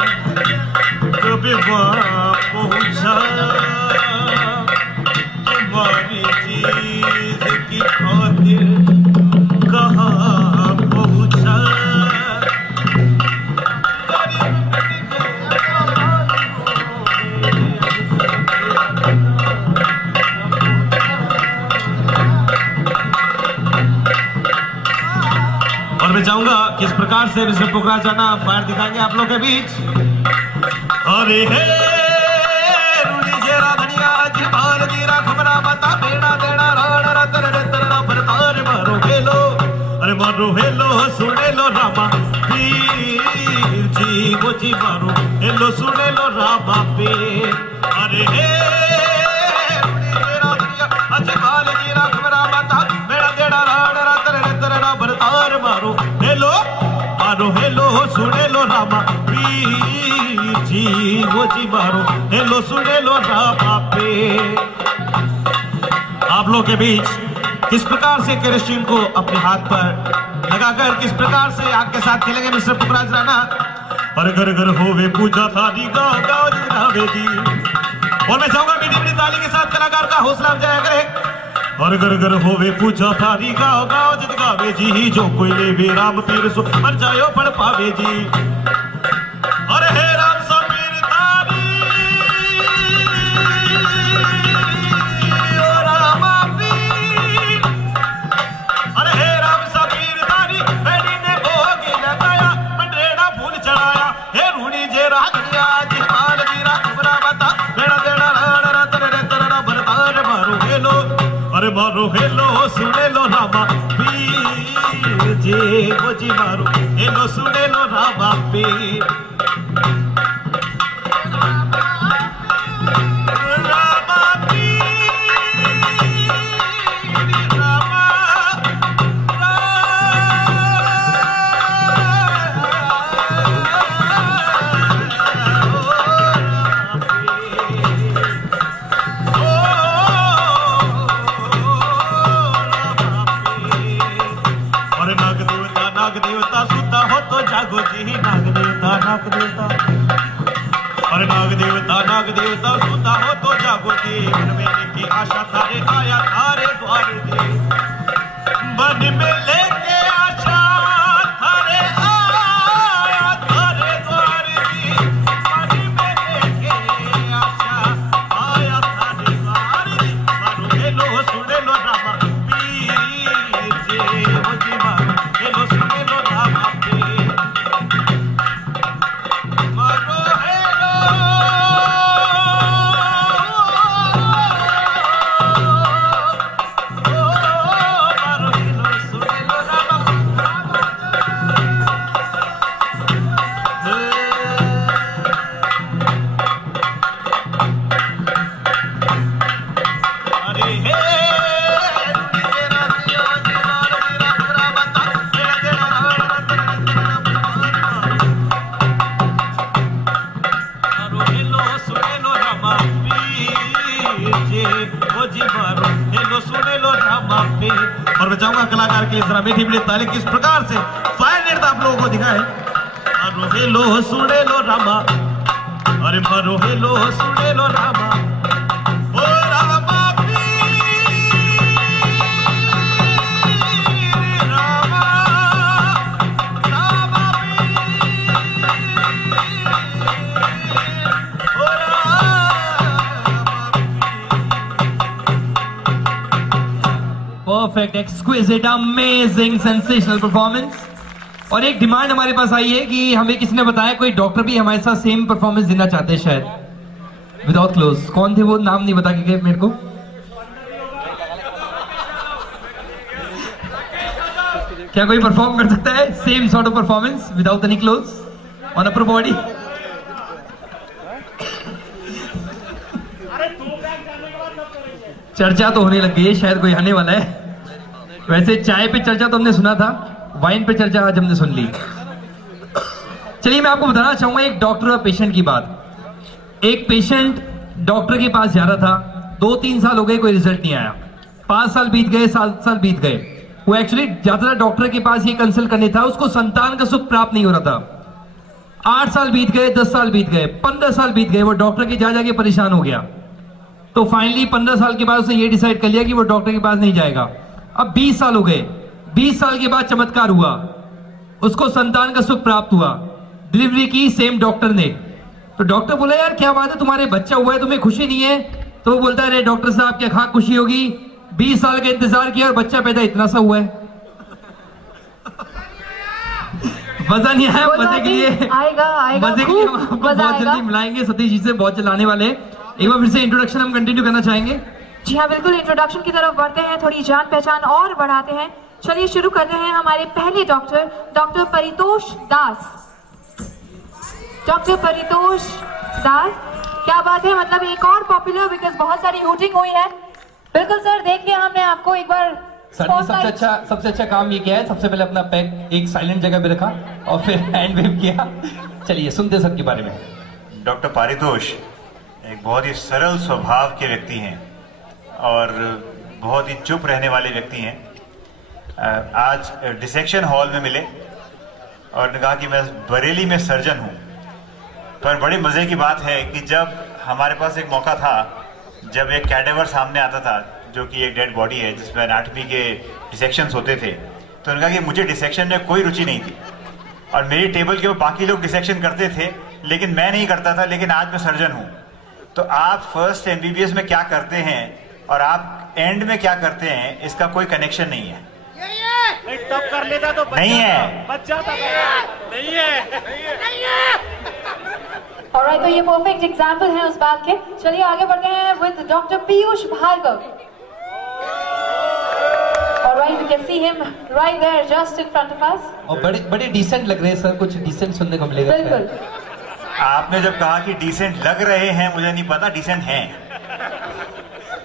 कभी वहाँ पहुंचा तुम्हारी चीज की खातिर कहाँ पहुंचा और मैं चाहूंगा किस प्रकार से मिस्टर पुखराज राणा फायर दिखाएंगे आप लोगों के बीच। अरे हे रुड़ी जेरा धनिया जिबाल दीरा खबरा बता बेड़ा देड़ा राणा रतर रतर बरतार मारो हेलो अरे मारो हेलो सुने लो रामा पीर जी वो जी मारो हेलो सुने लो रामा पीर। अरे हे रुड़ी जेरा धनिया जिबाल दीरा खबरा बता बेड़ा देड़ा राणा रतर रतर बरतार मारो हेलो सुने लो रामा पीर जी वो जी मारो हेलो सुने लो रामा पे। आप लोग के बीच किस प्रकार से केरोसिन को अपने हाथ पर लगाकर किस प्रकार से आग के साथ खेलेंगे मिस्टर पुखराज राणा। और घर घर होवे पूजा थाली गाओ गाओ जी रावे जी। और मैं चाहूंगा मीठी मीठी ताली के साथ कलाकार का हौसला अफजाई करे। और घर घर होवे पूजा थाली गाओ गाओ जित गावे जी जो कोई लेवे राम पीर सो मर जायो पढ़ पावे जी। अरे हे राम समीर तारी ओ रामा पीर। अरे हे राम समीर तारी बेड़ी ने भोग लगाया मंडरेड़ा फूल चढ़ाया हे रूणी जे रागनिया जिहाल वीरा खबरा बता बेड़ा देड़ा राणा तेरे तेरा बरतार मारो हेलो अरे मारो हेलो सुने लो रामा पीर जी वो जी मारो हेलो सुने लो रामा पीर। नाग देवता सुता हो तो जागो जी नाग देवता अरे नाग देवता सुता हो तो जागो जी मन में लेके आशा थारे आया थारे द्वार जी मन में लेके आशा थारे आया थारे द्वार जी मन में लेके आशा के लिए जरा मीठी मीठी ताली किस प्रकार से फायर नृत्य आप लोगों को दिखाए। मारो हेलो सुने लो रामा, अरे मारो हेलो सुने लो रामा, ओ Rama perfect, exquisite, amazing, sensational performance. और एक डिमांड हमारे पास आई है कि हमें किसी ने बताया कोई डॉक्टर भी हमारे साथ सेम परफॉर्मेंस देना चाहते हैं शायद विदाउट क्लोज। कौन थे वो, नाम नहीं बता के गए मेरे को। क्या कोई परफॉर्म कर सकता है same sort of performance without any close on upper body? चर्चा तो होने लग गई है, शायद कोई आने वाला है। वैसे चाय पे चर्चा तो हमने सुना था, वाइन पे चर्चा आज हमने सुन ली। चलिए मैं आपको बताना चाहूंगा एक डॉक्टर और पेशेंट की बात। एक पेशेंट डॉक्टर के पास जा रहा था, 2-3 साल हो गए, कोई रिजल्ट नहीं आया। 5 साल बीत गए, 7 साल बीत गए। वो एक्चुअली जाता था डॉक्टर के पास ये कंसल्ट करने था, उसको संतान का सुख प्राप्त नहीं हो रहा था। 8 साल बीत गए, 10 साल बीत गए, 15 साल बीत गए। वो डॉक्टर के जा जाके परेशान हो गया। तो फाइनली 15 साल के बाद उसने ये डिसाइड कर लिया कि वो डॉक्टर के पास नहीं जाएगा। अब 20 साल हो गए। 20 साल के बाद चमत्कार हुआ, उसको संतान का सुख प्राप्त हुआ। डिलीवरी की सेम डॉक्टर ने। तो डॉक्टर बोला यार क्या बात है, तुम्हारे बच्चा हुआ है, तुम्हें खुशी नहीं है? तो वो बोलता है अरे डॉक्टर साहब क्या खा खुशी होगी, 20 साल का इंतजार किया और बच्चा पैदा इतना सा हुआ है। मजा नहीं आया? मजे के लिए मजे के लिए हम आपको बहुत जल्दी मिलाएंगे सतीश जी से, बहुत चलाने वाले। एक बार फिर से इंट्रोडक्शन हम कंटिन्यू करना चाहेंगे। जी हाँ बिल्कुल, इंट्रोडक्शन की तरफ बढ़ते हैं, थोड़ी जान पहचान और बढ़ाते हैं। चलिए शुरू करते हैं हमारे पहले डॉक्टर, डॉक्टर परितोष दास। डॉक्टर परितोष दास, क्या बात है, मतलब एक और पॉपुलर बिकॉज बहुत सारी हूटिंग हुई है। बिल्कुल सर, देख के हमने आपको एक बार सर ने सबसे अच्छा काम ये किया है, सबसे पहले अपना पैक एक साइलेंट जगह पे रखा और फिर हैंड वेव किया। चलिए सुनते सबके बारे में। डॉक्टर पारितोष एक बहुत ही सरल स्वभाव के व्यक्ति हैं और बहुत ही चुप रहने वाले व्यक्ति हैं। आज डिसेक्शन हॉल में मिले और ने कहा कि मैं बरेली में सर्जन हूं। पर बड़े मजे की बात है कि जब हमारे पास एक मौका था, जब एक कैडेवर सामने आता था जो कि एक डेड बॉडी है जिसमें एनाटॉमी के डिसेक्शंस होते थे, तो उन्होंने कहा कि मुझे डिसेक्शन में कोई रुचि नहीं थी और मेरी टेबल के ऊपर बाकी लोग डिसेक्शन करते थे लेकिन मैं नहीं करता था, लेकिन आज मैं सर्जन हूं। तो आप फर्स्ट MBBS में क्या करते हैं और आप एंड में क्या करते हैं, इसका कोई कनेक्शन नहीं है। टॉप कर लेता तो नहीं है, बच जाता नहीं है। ऑलराइट, तो ये परफेक्ट एग्जांपल है उस बात के। चलिए आगे बढ़ते हैं with doctor Piyush Bhargav. Alright, you can see him right there just in front of us. और बड़े डिसेंट लग रहे हैं सर, कुछ डिसेंट सुनने को मिलेगा। बिल्कुल, आपने जब कहा कि डिसेंट लग रहे हैं, मुझे नहीं पता डिसेंट हैं।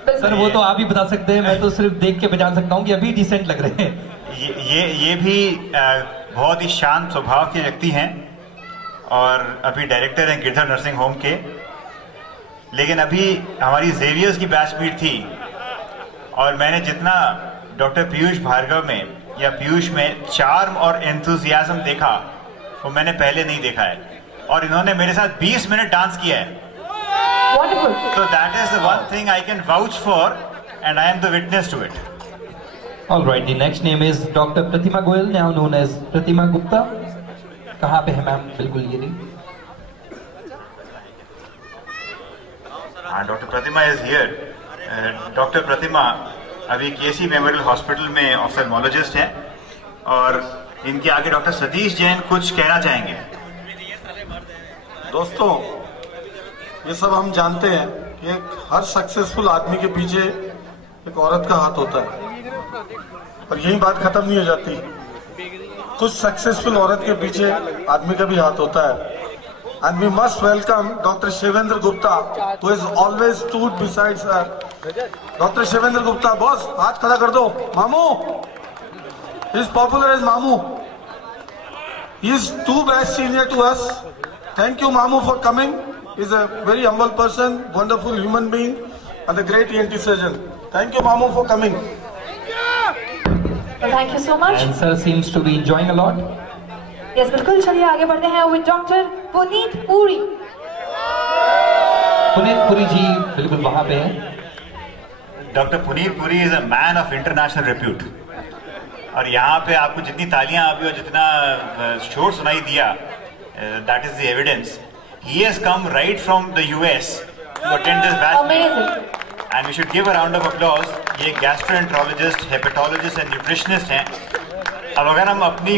सर वो तो आप ही बता सकते हैं, मैं तो सिर्फ देख के पहचान सकता हूँ कि अभी डिसेंट लग रहे हैं। ये भी बहुत ही शांत स्वभाव के व्यक्ति हैं और अभी डायरेक्टर हैं गिरधर नर्सिंग होम के। लेकिन अभी हमारी जेवियर्स की बैचमीट थी और मैंने जितना डॉक्टर पीयूष भार्गव में या पीयूष में चार्म और एंथुजियाज्म देखा वो मैंने पहले नहीं देखा है। और इन्होंने मेरे साथ 20 मिनट डांस किया है। So that is the one thing I can vouch for and I am the witness to it. All right, the next name is Dr. Pratima Goyal, now known as Pratima Gupta. कहाँ पे है मैम? बिल्कुल ये नहीं। Dr. Pratima is here. Dr. Pratima अभी KC मेमोरियल हॉस्पिटल में ऑफ्थेल्मोलॉजिस्ट हैं और इनके आगे डॉक्टर सतीश जैन कुछ कहना चाहेंगे। दोस्तों, ये सब हम जानते हैं कि हर सक्सेसफुल आदमी के पीछे एक औरत का हाथ होता है और यही बात खत्म नहीं हो जाती। कुछ सक्सेसफुल औरत के पीछे आदमी का भी हाथ होता है। And we must welcome doctor Shivendra Gupta who has always stood besides her. Doctor Shivendra Gupta, boss हाथ खड़ा कर दो। मामू, ही इज पॉपुलर एज मामू। He is 2 batch senior to us. Thank you, Mamu, for coming. He's a very humble person, wonderful human being, and a great ENT surgeon. Thank you, Mamu, for coming. Thank you so much. And sir seems to be enjoying a lot. Yes बिल्कुल, चलिए आगे बढ़ते हैं विद डॉक्टर पुनीत पुरी। पुनीत पुरी जी बिल्कुल वहां पे हैं। Doctor Puneet Puri is a man of international repute, और यहाँ पे आपको जितनी तालियां अभी और जितना शोर सुनाई दिया, that is the evidence. He has come right from the US to attend this batch and we should give a round of applause. ये गैस्ट्रोएंटरोलॉजिस्ट, हेपेटोलॉजिस्ट एंड न्यूट्रिशनिस्ट हैं। अब अगर हम अपनी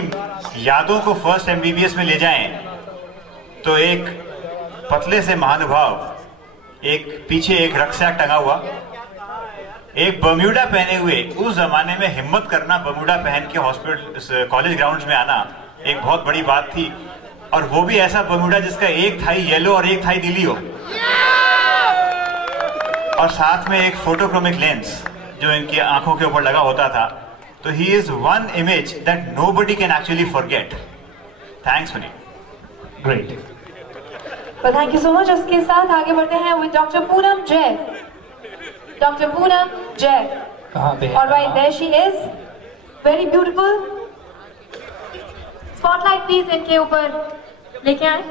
यादों को फर्स्ट एमबीबीएस में ले जाएं तो एक पतले से महानुभाव, एक पीछे एक रक्सैक टंगा हुआ, एक बर्म्यूडा पहने हुए, उस जमाने में हिम्मत करना बर्म्यूडा पहन के हॉस्पिटल कॉलेज ग्राउंड्स में आना एक बहुत बड़ी बात थी, और वो भी ऐसा बर्म्यूडा जिसका एक थाई येलो और एक थाई नीली हो, और साथ में एक फोटोक्रोमिक लेंस जो इनकी आंखों के ऊपर लगा होता था। तो he is one image that nobody can actually forget. Thanks Puneet. Great. तो थैंक यू सो मच। उसके साथ आगे बढ़ते हैं विद डॉक्टर पूनम जय। डॉक्टर पूनम जय कहाँ पे? और right there she is, very beautiful. Spotlight please इनके ऊपर लेके आए।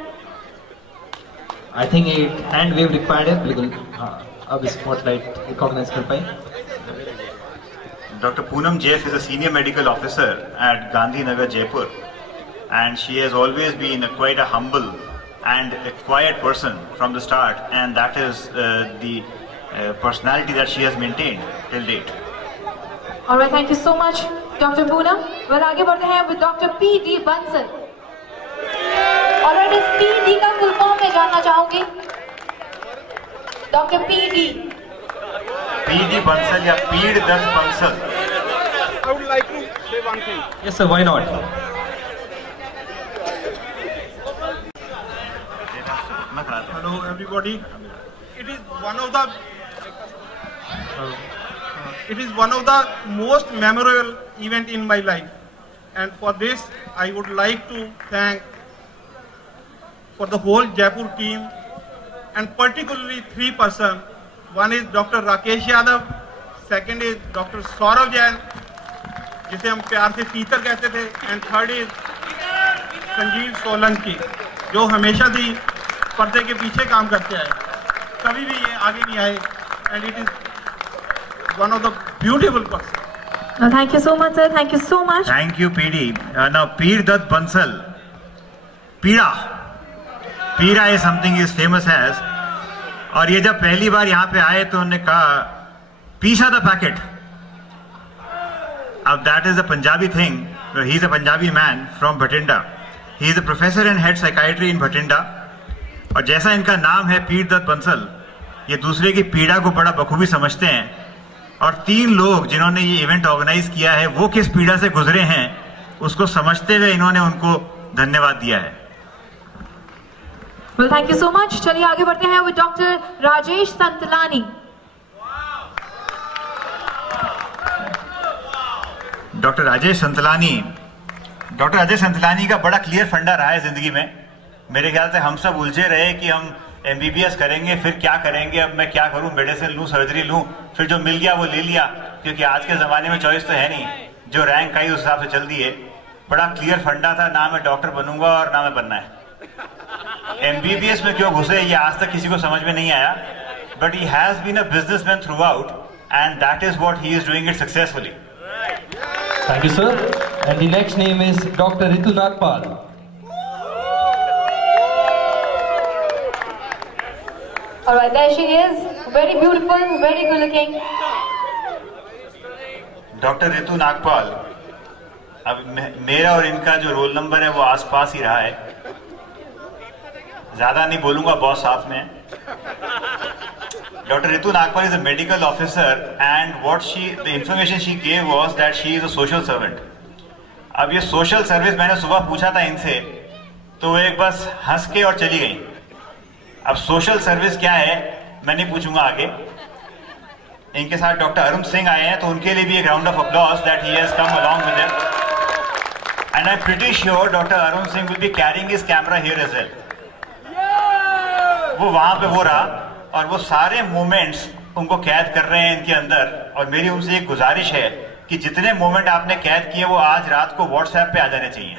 आई थिंक एक हैंड वेव रिक्वायर्ड है। बिल्कुल हाँ, अब स्पॉटलाइट रिकॉग्नाइज कर पाए। Dr. Poonam Jaif is a senior medical officer at Gandhinagar, Jaipur, and she has always been quite a humble and a quiet person from the start, and that is the personality that she has maintained till date. Alright, thank you so much, Dr. Poonam. Well, आगे बढ़ते हैं with Dr. P.D. Bansal. Alright, इस P.D. का full form मैं जानना चाहूंगी। Dr. P.D. P.D. Bansal या पीड़ Dutt Bansal. I would like to say one thing. Yes sir, why not? Hello everybody. It is one of the most memorable event in my life, and for this I would like to thank for the whole Jaipur team, and particularly three persons. One is Dr. Rakesh Yadav, second is Dr. Saurav Jain, जिसे हम प्यार से शीतल कहते थे, and third is Sanjeev Solanki, जो हमेशा भी पर्दे के पीछे काम करते आए, कभी भी ये आगे नहीं आए, and it is one of the beautiful person. Thank you so much sir, thank you so much. Thank you PD. Now पीड़ दत्त बंसल, पीड़ा, पीड़ा is something is famous as, और ये जब पहली बार यहाँ पे आए तो उन्होंने कहा पीछा द पैकेट। अब that is a Punjabi thing, he is a Punjabi man from Bathinda, he is a professor and head psychiatry in Bathinda, और जैसा इनका नाम है पीड़ दत्त बंसल, ये दूसरे की पीड़ा को बड़ा बखूबी समझते हैं, और तीन लोग जिन्होंने ये इवेंट ऑर्गेनाइज किया है वो किस पीड़ा से गुजरे हैं उसको समझते हुए इन्होंने उनको धन्यवाद दिया है। Well, thank you so much. चलिए आगे बढ़ते हैं with Dr. Rajesh Santlani. Doctor Rajesh Santlani, doctor Rajesh Santlani का बड़ा क्लियर फंडा रहा है जिंदगी में। मेरे ख्याल से हम सब उलझे रहे कि हम एमबीबीएस करेंगे, फिर क्या करेंगे, अब मैं क्या करूं, मेडिसिन लूं, सर्जरी लूं, फिर जो मिल गया वो ले लिया, क्योंकि आज के जमाने में चॉइस तो है नहीं, जो रैंक आई उस हिसाब से चल दिए। बड़ा क्लियर फंडा था, ना मैं डॉक्टर बनूंगा और ना मैं बनना है। एमबीबीएस में क्यों घुसे ये आज तक किसी को समझ में नहीं आया, but he has been a businessman throughout, and that is what he is doing it successfully. Thank you, sir. And the next name is Dr. Ritu Nagpal. Alright, there she is. Very beautiful, very good looking. Doctor Ritu Nagpal. अब मेरा और इनका जो रोल नंबर है वो आसपास ही रहा है, ज्यादा नहीं बोलूंगा, बहुत साथ में है। Dr. Ritu Nagpal is a medical officer, and the information she gave was that she is a social servant. अब ये social service मैंने सुबह पूछा था इनसे, तो वो एक बस हंस के और चली गई। अब social service क्या है मैं नहीं पूछूंगा आगे। इनके साथ डॉक्टर अरुण सिंह आए हैं, तो उनके लिए भी एक round of applause that he has come along with them. And I'm pretty sure Dr. Arun Singh will be carrying his camera here as well. वो वहां पे वो रहा और वो सारे मोमेंट्स उनको कैद कर रहे हैं इनके अंदर, और मेरी उनसे एक गुजारिश है कि जितने मोमेंट आपने कैद किए वो आज रात को व्हाट्सएप पे आ जाने चाहिए।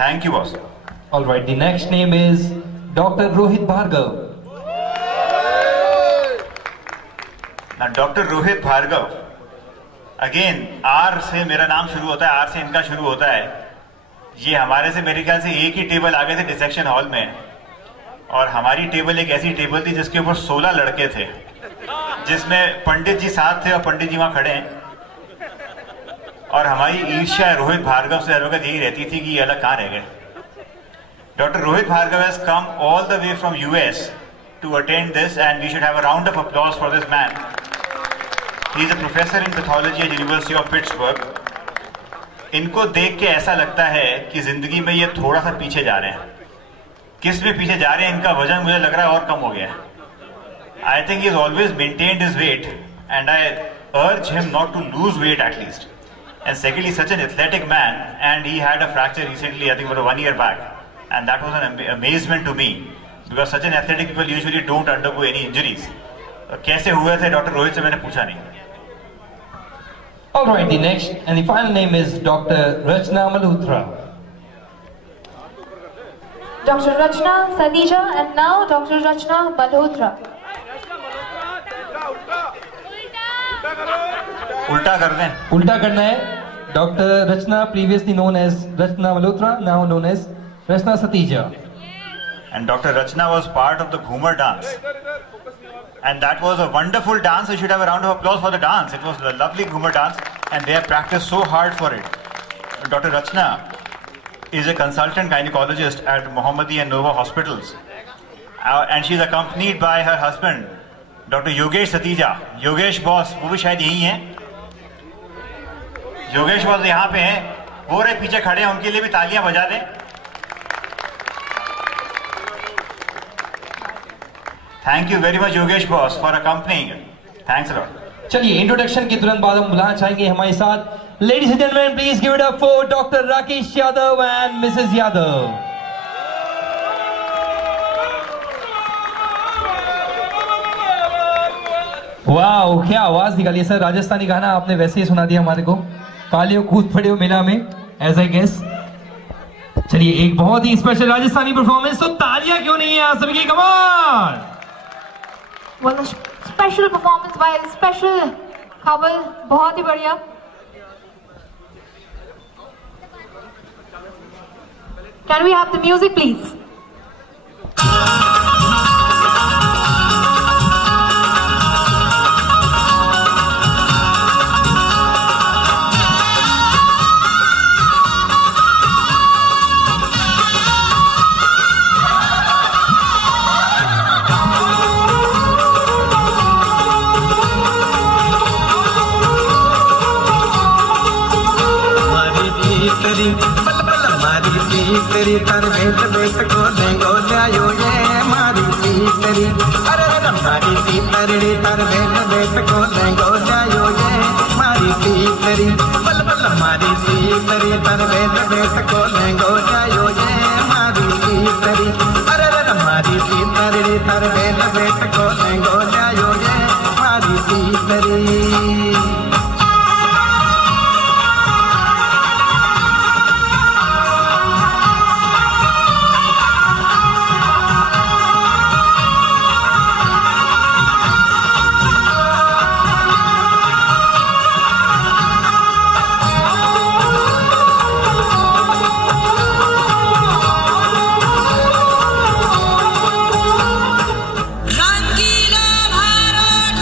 Thank you boss. Alright, the next name is doctor Rohit Bhargav. ना doctor Rohit Bhargav, again R से मेरा नाम शुरू होता है, आर से इनका शुरू होता है। ये हमारे से मेरे ख्याल से एक ही टेबल आगे थे डिसेक्शन हॉल में, और हमारी टेबल एक ऐसी टेबल थी जिसके ऊपर 16 लड़के थे, जिसमें पंडित जी साथ थे और पंडित जी वहां खड़े हैं। और हमारी ईर्ष्या रोहित भार्गव से हर वक्त यही रहती थी कि ये अलग कहां रह गए। Doctor Rohit Bhargav has come all the way from US to attend this and we should have a round of applause for this man. He is a professor in pathology at University of Pittsburgh. इनको देख के ऐसा लगता है कि जिंदगी में ये थोड़ा सा पीछे जा रहे हैं। किस में पीछे जा रहे हैं, इनका वजन मुझे लग रहा है और कम हो गया है। I think he's always maintained his weight, and I urge him not to lose weight at least. And secondly, such an athletic man, and he had a fracture recently, I think about 1 year back, and that was an amazement to me, because such an athletic people usually don't undergo any injuries. कैसे हुए थे डॉक्टर रोहित से मैंने पूछा नहीं। All right, the next and the final name is Dr. Rachna Malhotra. Dr. Rachna Satija, and now Dr. Rachna Malhotra. उल्टा कर दें। उल्टा करना है। Doctor Rachna, previously known as Rachna Malhotra, now known as Rachna Satija. And Dr. Rachna was part of the Ghumar dance, and that was a wonderful dance. We should have a round of applause for the dance. It was a lovely Ghumar dance, and they have practiced so hard for it. Dr. Rachna is a consultant gynecologist at Mohammadi and Nova hospitals, and she is accompanied by her husband, doctor Yogesh Satija. Yogesh boss वो भी शायद यही हैं। योगेश बॉस यहाँ पे हैं, वो रहे पीछे खड़े हैं, उनके लिए भी तालियां बजा दें। Thank you very much Yogesh boss for accompanying. Thanks a lot. चलिए इंट्रोडक्शन के तुरंत बाद हम बुलाना चाहेंगे हमारे साथ, ladies and gentleman please give it up for doctor Rakesh Yadav and Mrs Yadav. वाह, क्या आवाज निकाली है सर। राजस्थानी गाना आपने वैसे ही सुना दिया हमारे को। कालियो कूद पड़े हो मेला में, एज आई गेस। चलिए एक बहुत ही स्पेशल राजस्थानी परफॉर्मेंस, तो तालियां क्यों नहीं है आप सभी की, कमाल। Well, special performance by special couple, बहुत ही बढ़िया। Can we have the music please? तेरी तर बेट बेट को देंगो लायो ये मारी तेरी, अरे मारी तेरी तर बेट बेट को देंगो लायो ये मारी तेरी, बल बल मारी तेरी तर बेट बेट को देंगो लायो ये मारी तेरी, अरे मारी तेरी तर बेट बेट को देंगो लायो ये मारी तेरी। रंगीला भारत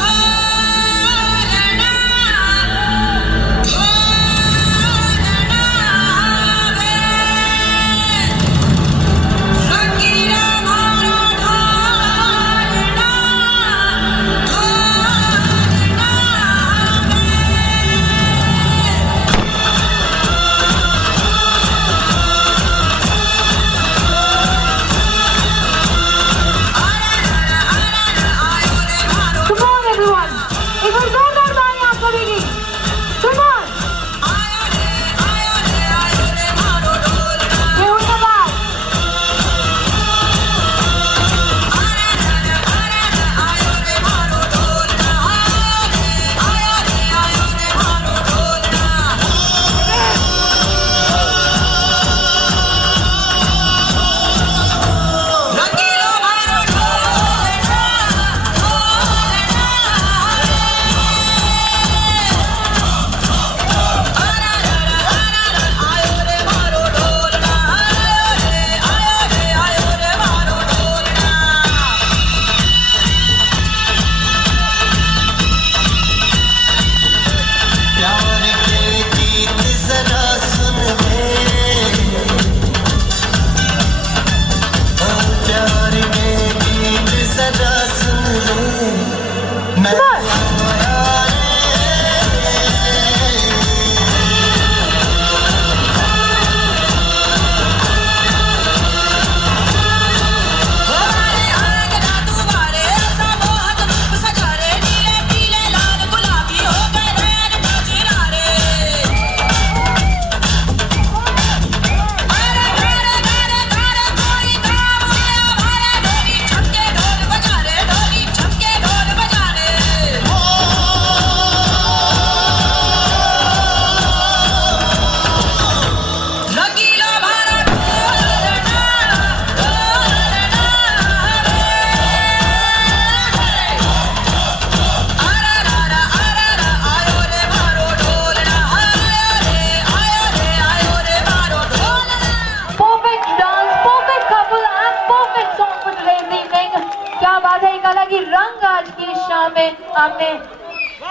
आपने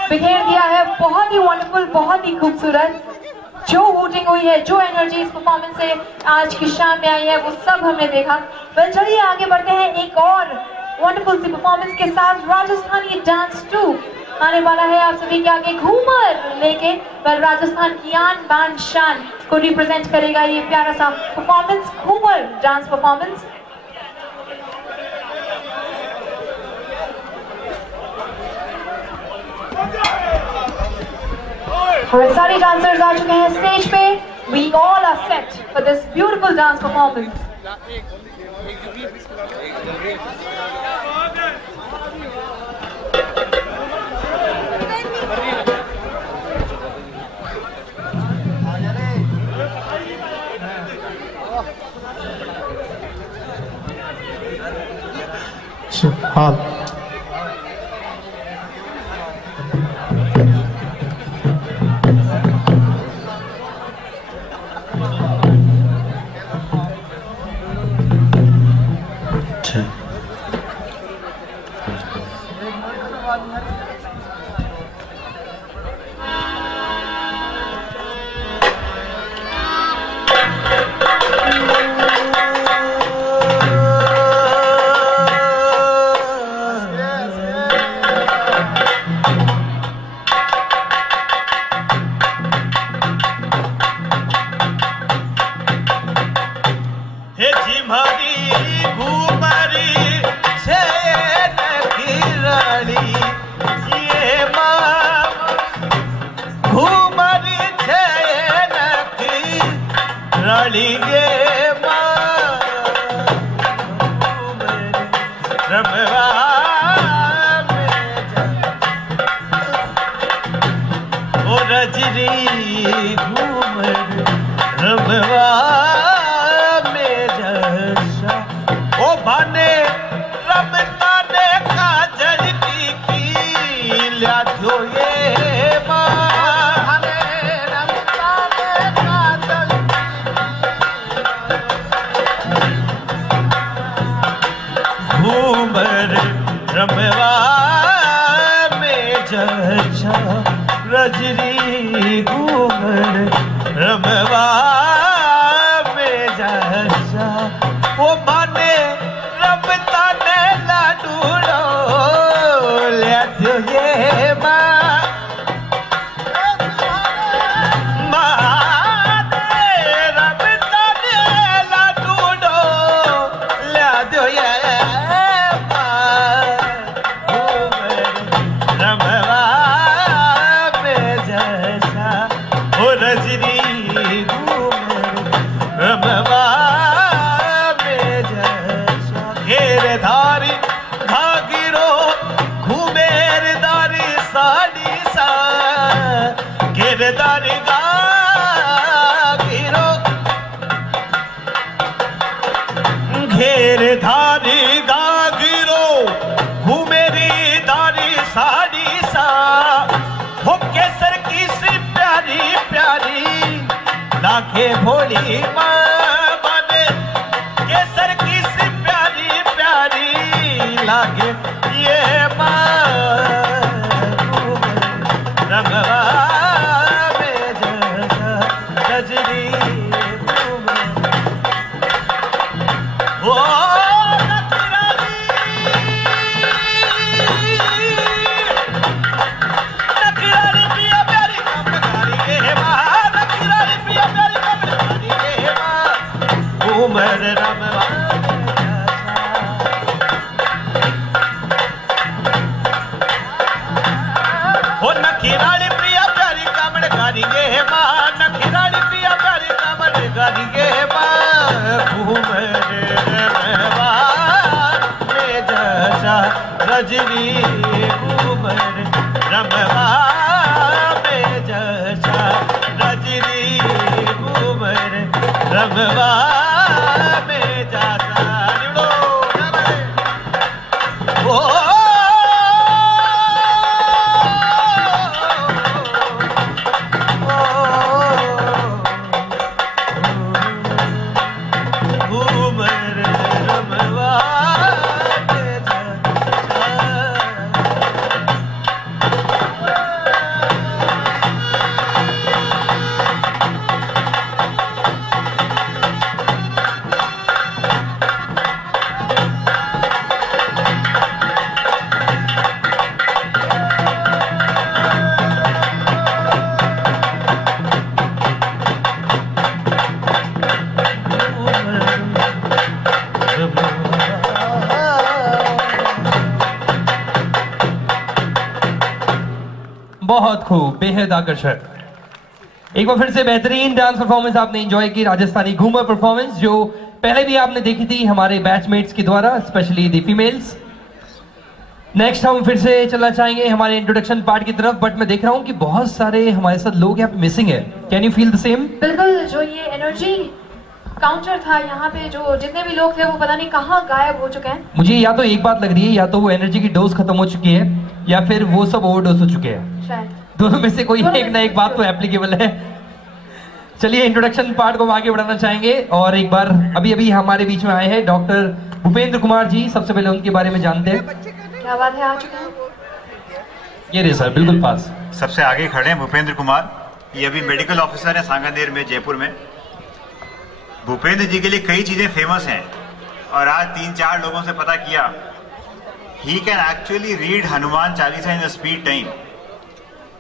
बिखेर दिया है, बहुत ही वंडरफुल, बहुत ही खूबसूरत। जो वोटिंग हुई है, जो एनर्जी इस परफॉर्मेंस से आज की शाम में आई है, वो सब हमने देखा। वेल चलिए आगे बढ़ते हैं एक और वंडरफुल सी परफॉर्मेंस के साथ। राजस्थानी डांस 2 आने वाला है आप सभी के आगे घूमर लेके। वेल राजस्थान की आन बान शान को रिप्रेजेंट करेगा ये प्यारा सा परफॉर्मेंस, घूमर डांस परफॉर्मेंस। और सारे डांसर्स आ चुके हैं स्टेज पे। We all are set for this beautiful dance performance. हाँ भोली माँ बने केसर की सी प्यारी प्यारी लागे ये माँ रंगवा में जैसा गजरी रजनी घूमर रमवा में जैसा रजनी घूमर रमवा में जाता बहुत खूब, बेहद आकर्षक। एक बार फिर से बेहतरीन डांस परफॉर्मेंस आपने एंजॉय की, राजस्थानी घूमर परफॉर्मेंस, जो पहले भी आपने देखी थी हमारे बैचमेट्स के द्वारा, स्पेशली दी फीमेल्स। नेक्स्ट हम फिर से चलना चाहेंगे हमारे इंट्रोडक्शन पार्ट की तरफ, बट मैं देख रहा हूँ कि बहुत सारे हमारे साथ लोग यहाँ पे मिसिंग है। Can you feel the same? बिल्कुल, जो ये एनर्जी काउंटर था यहाँ पे, जो जितने भी लोग थे वो पता नहीं कहाँ गायब हो चुके हैं। मुझे या तो एक बात लग रही है, या तो वो एनर्जी की डोज खत्म हो चुकी है, या फिर वो सब ओवरडोज हो चुके हैं। शायद दोनों में से कोई एक ना एक बात तो एप्लीकेबल है। चलिए इंट्रोडक्शन पार्ट को आगे बढ़ाना चाहेंगे, और एक बार अभी हमारे बीच में आए हैं डॉक्टर भूपेंद्र कुमार जी। सबसे पहले उनके बारे में जानते हैं। क्या बात है, आ चुके हैं? ये रहे सर, बिल्कुल पास। सबसे आगे खड़े हैं भूपेंद्र कुमार, ये अभी मेडिकल ऑफिसर है सांगानेर में, जयपुर में। भूपेंद्र जी के लिए कई चीजें फेमस हैं, और आज 3-4 लोगों से पता किया, he can actually read Hanuman Chalisa in speed time.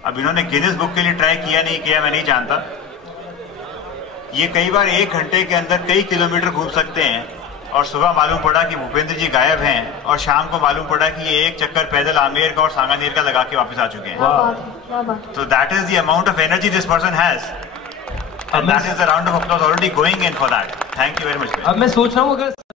अब इन्होंने गिनीज बुक के लिए ट्राई किया नहीं किया मैं नहीं जानता। ये कई बार 1 घंटे के अंदर कई किलोमीटर घूम सकते हैं, और सुबह मालूम पड़ा कि भूपेंद्र जी गायब हैं, और शाम को मालूम पड़ा कि ये एक चक्कर पैदल आमेर का और सांगानेर का लगा के वापस आ चुके हैं। तो that is the amount of energy this person has, and that is a round of applause already going in for that. Thank you very much. अब मैं सोच रहा हूँ अगर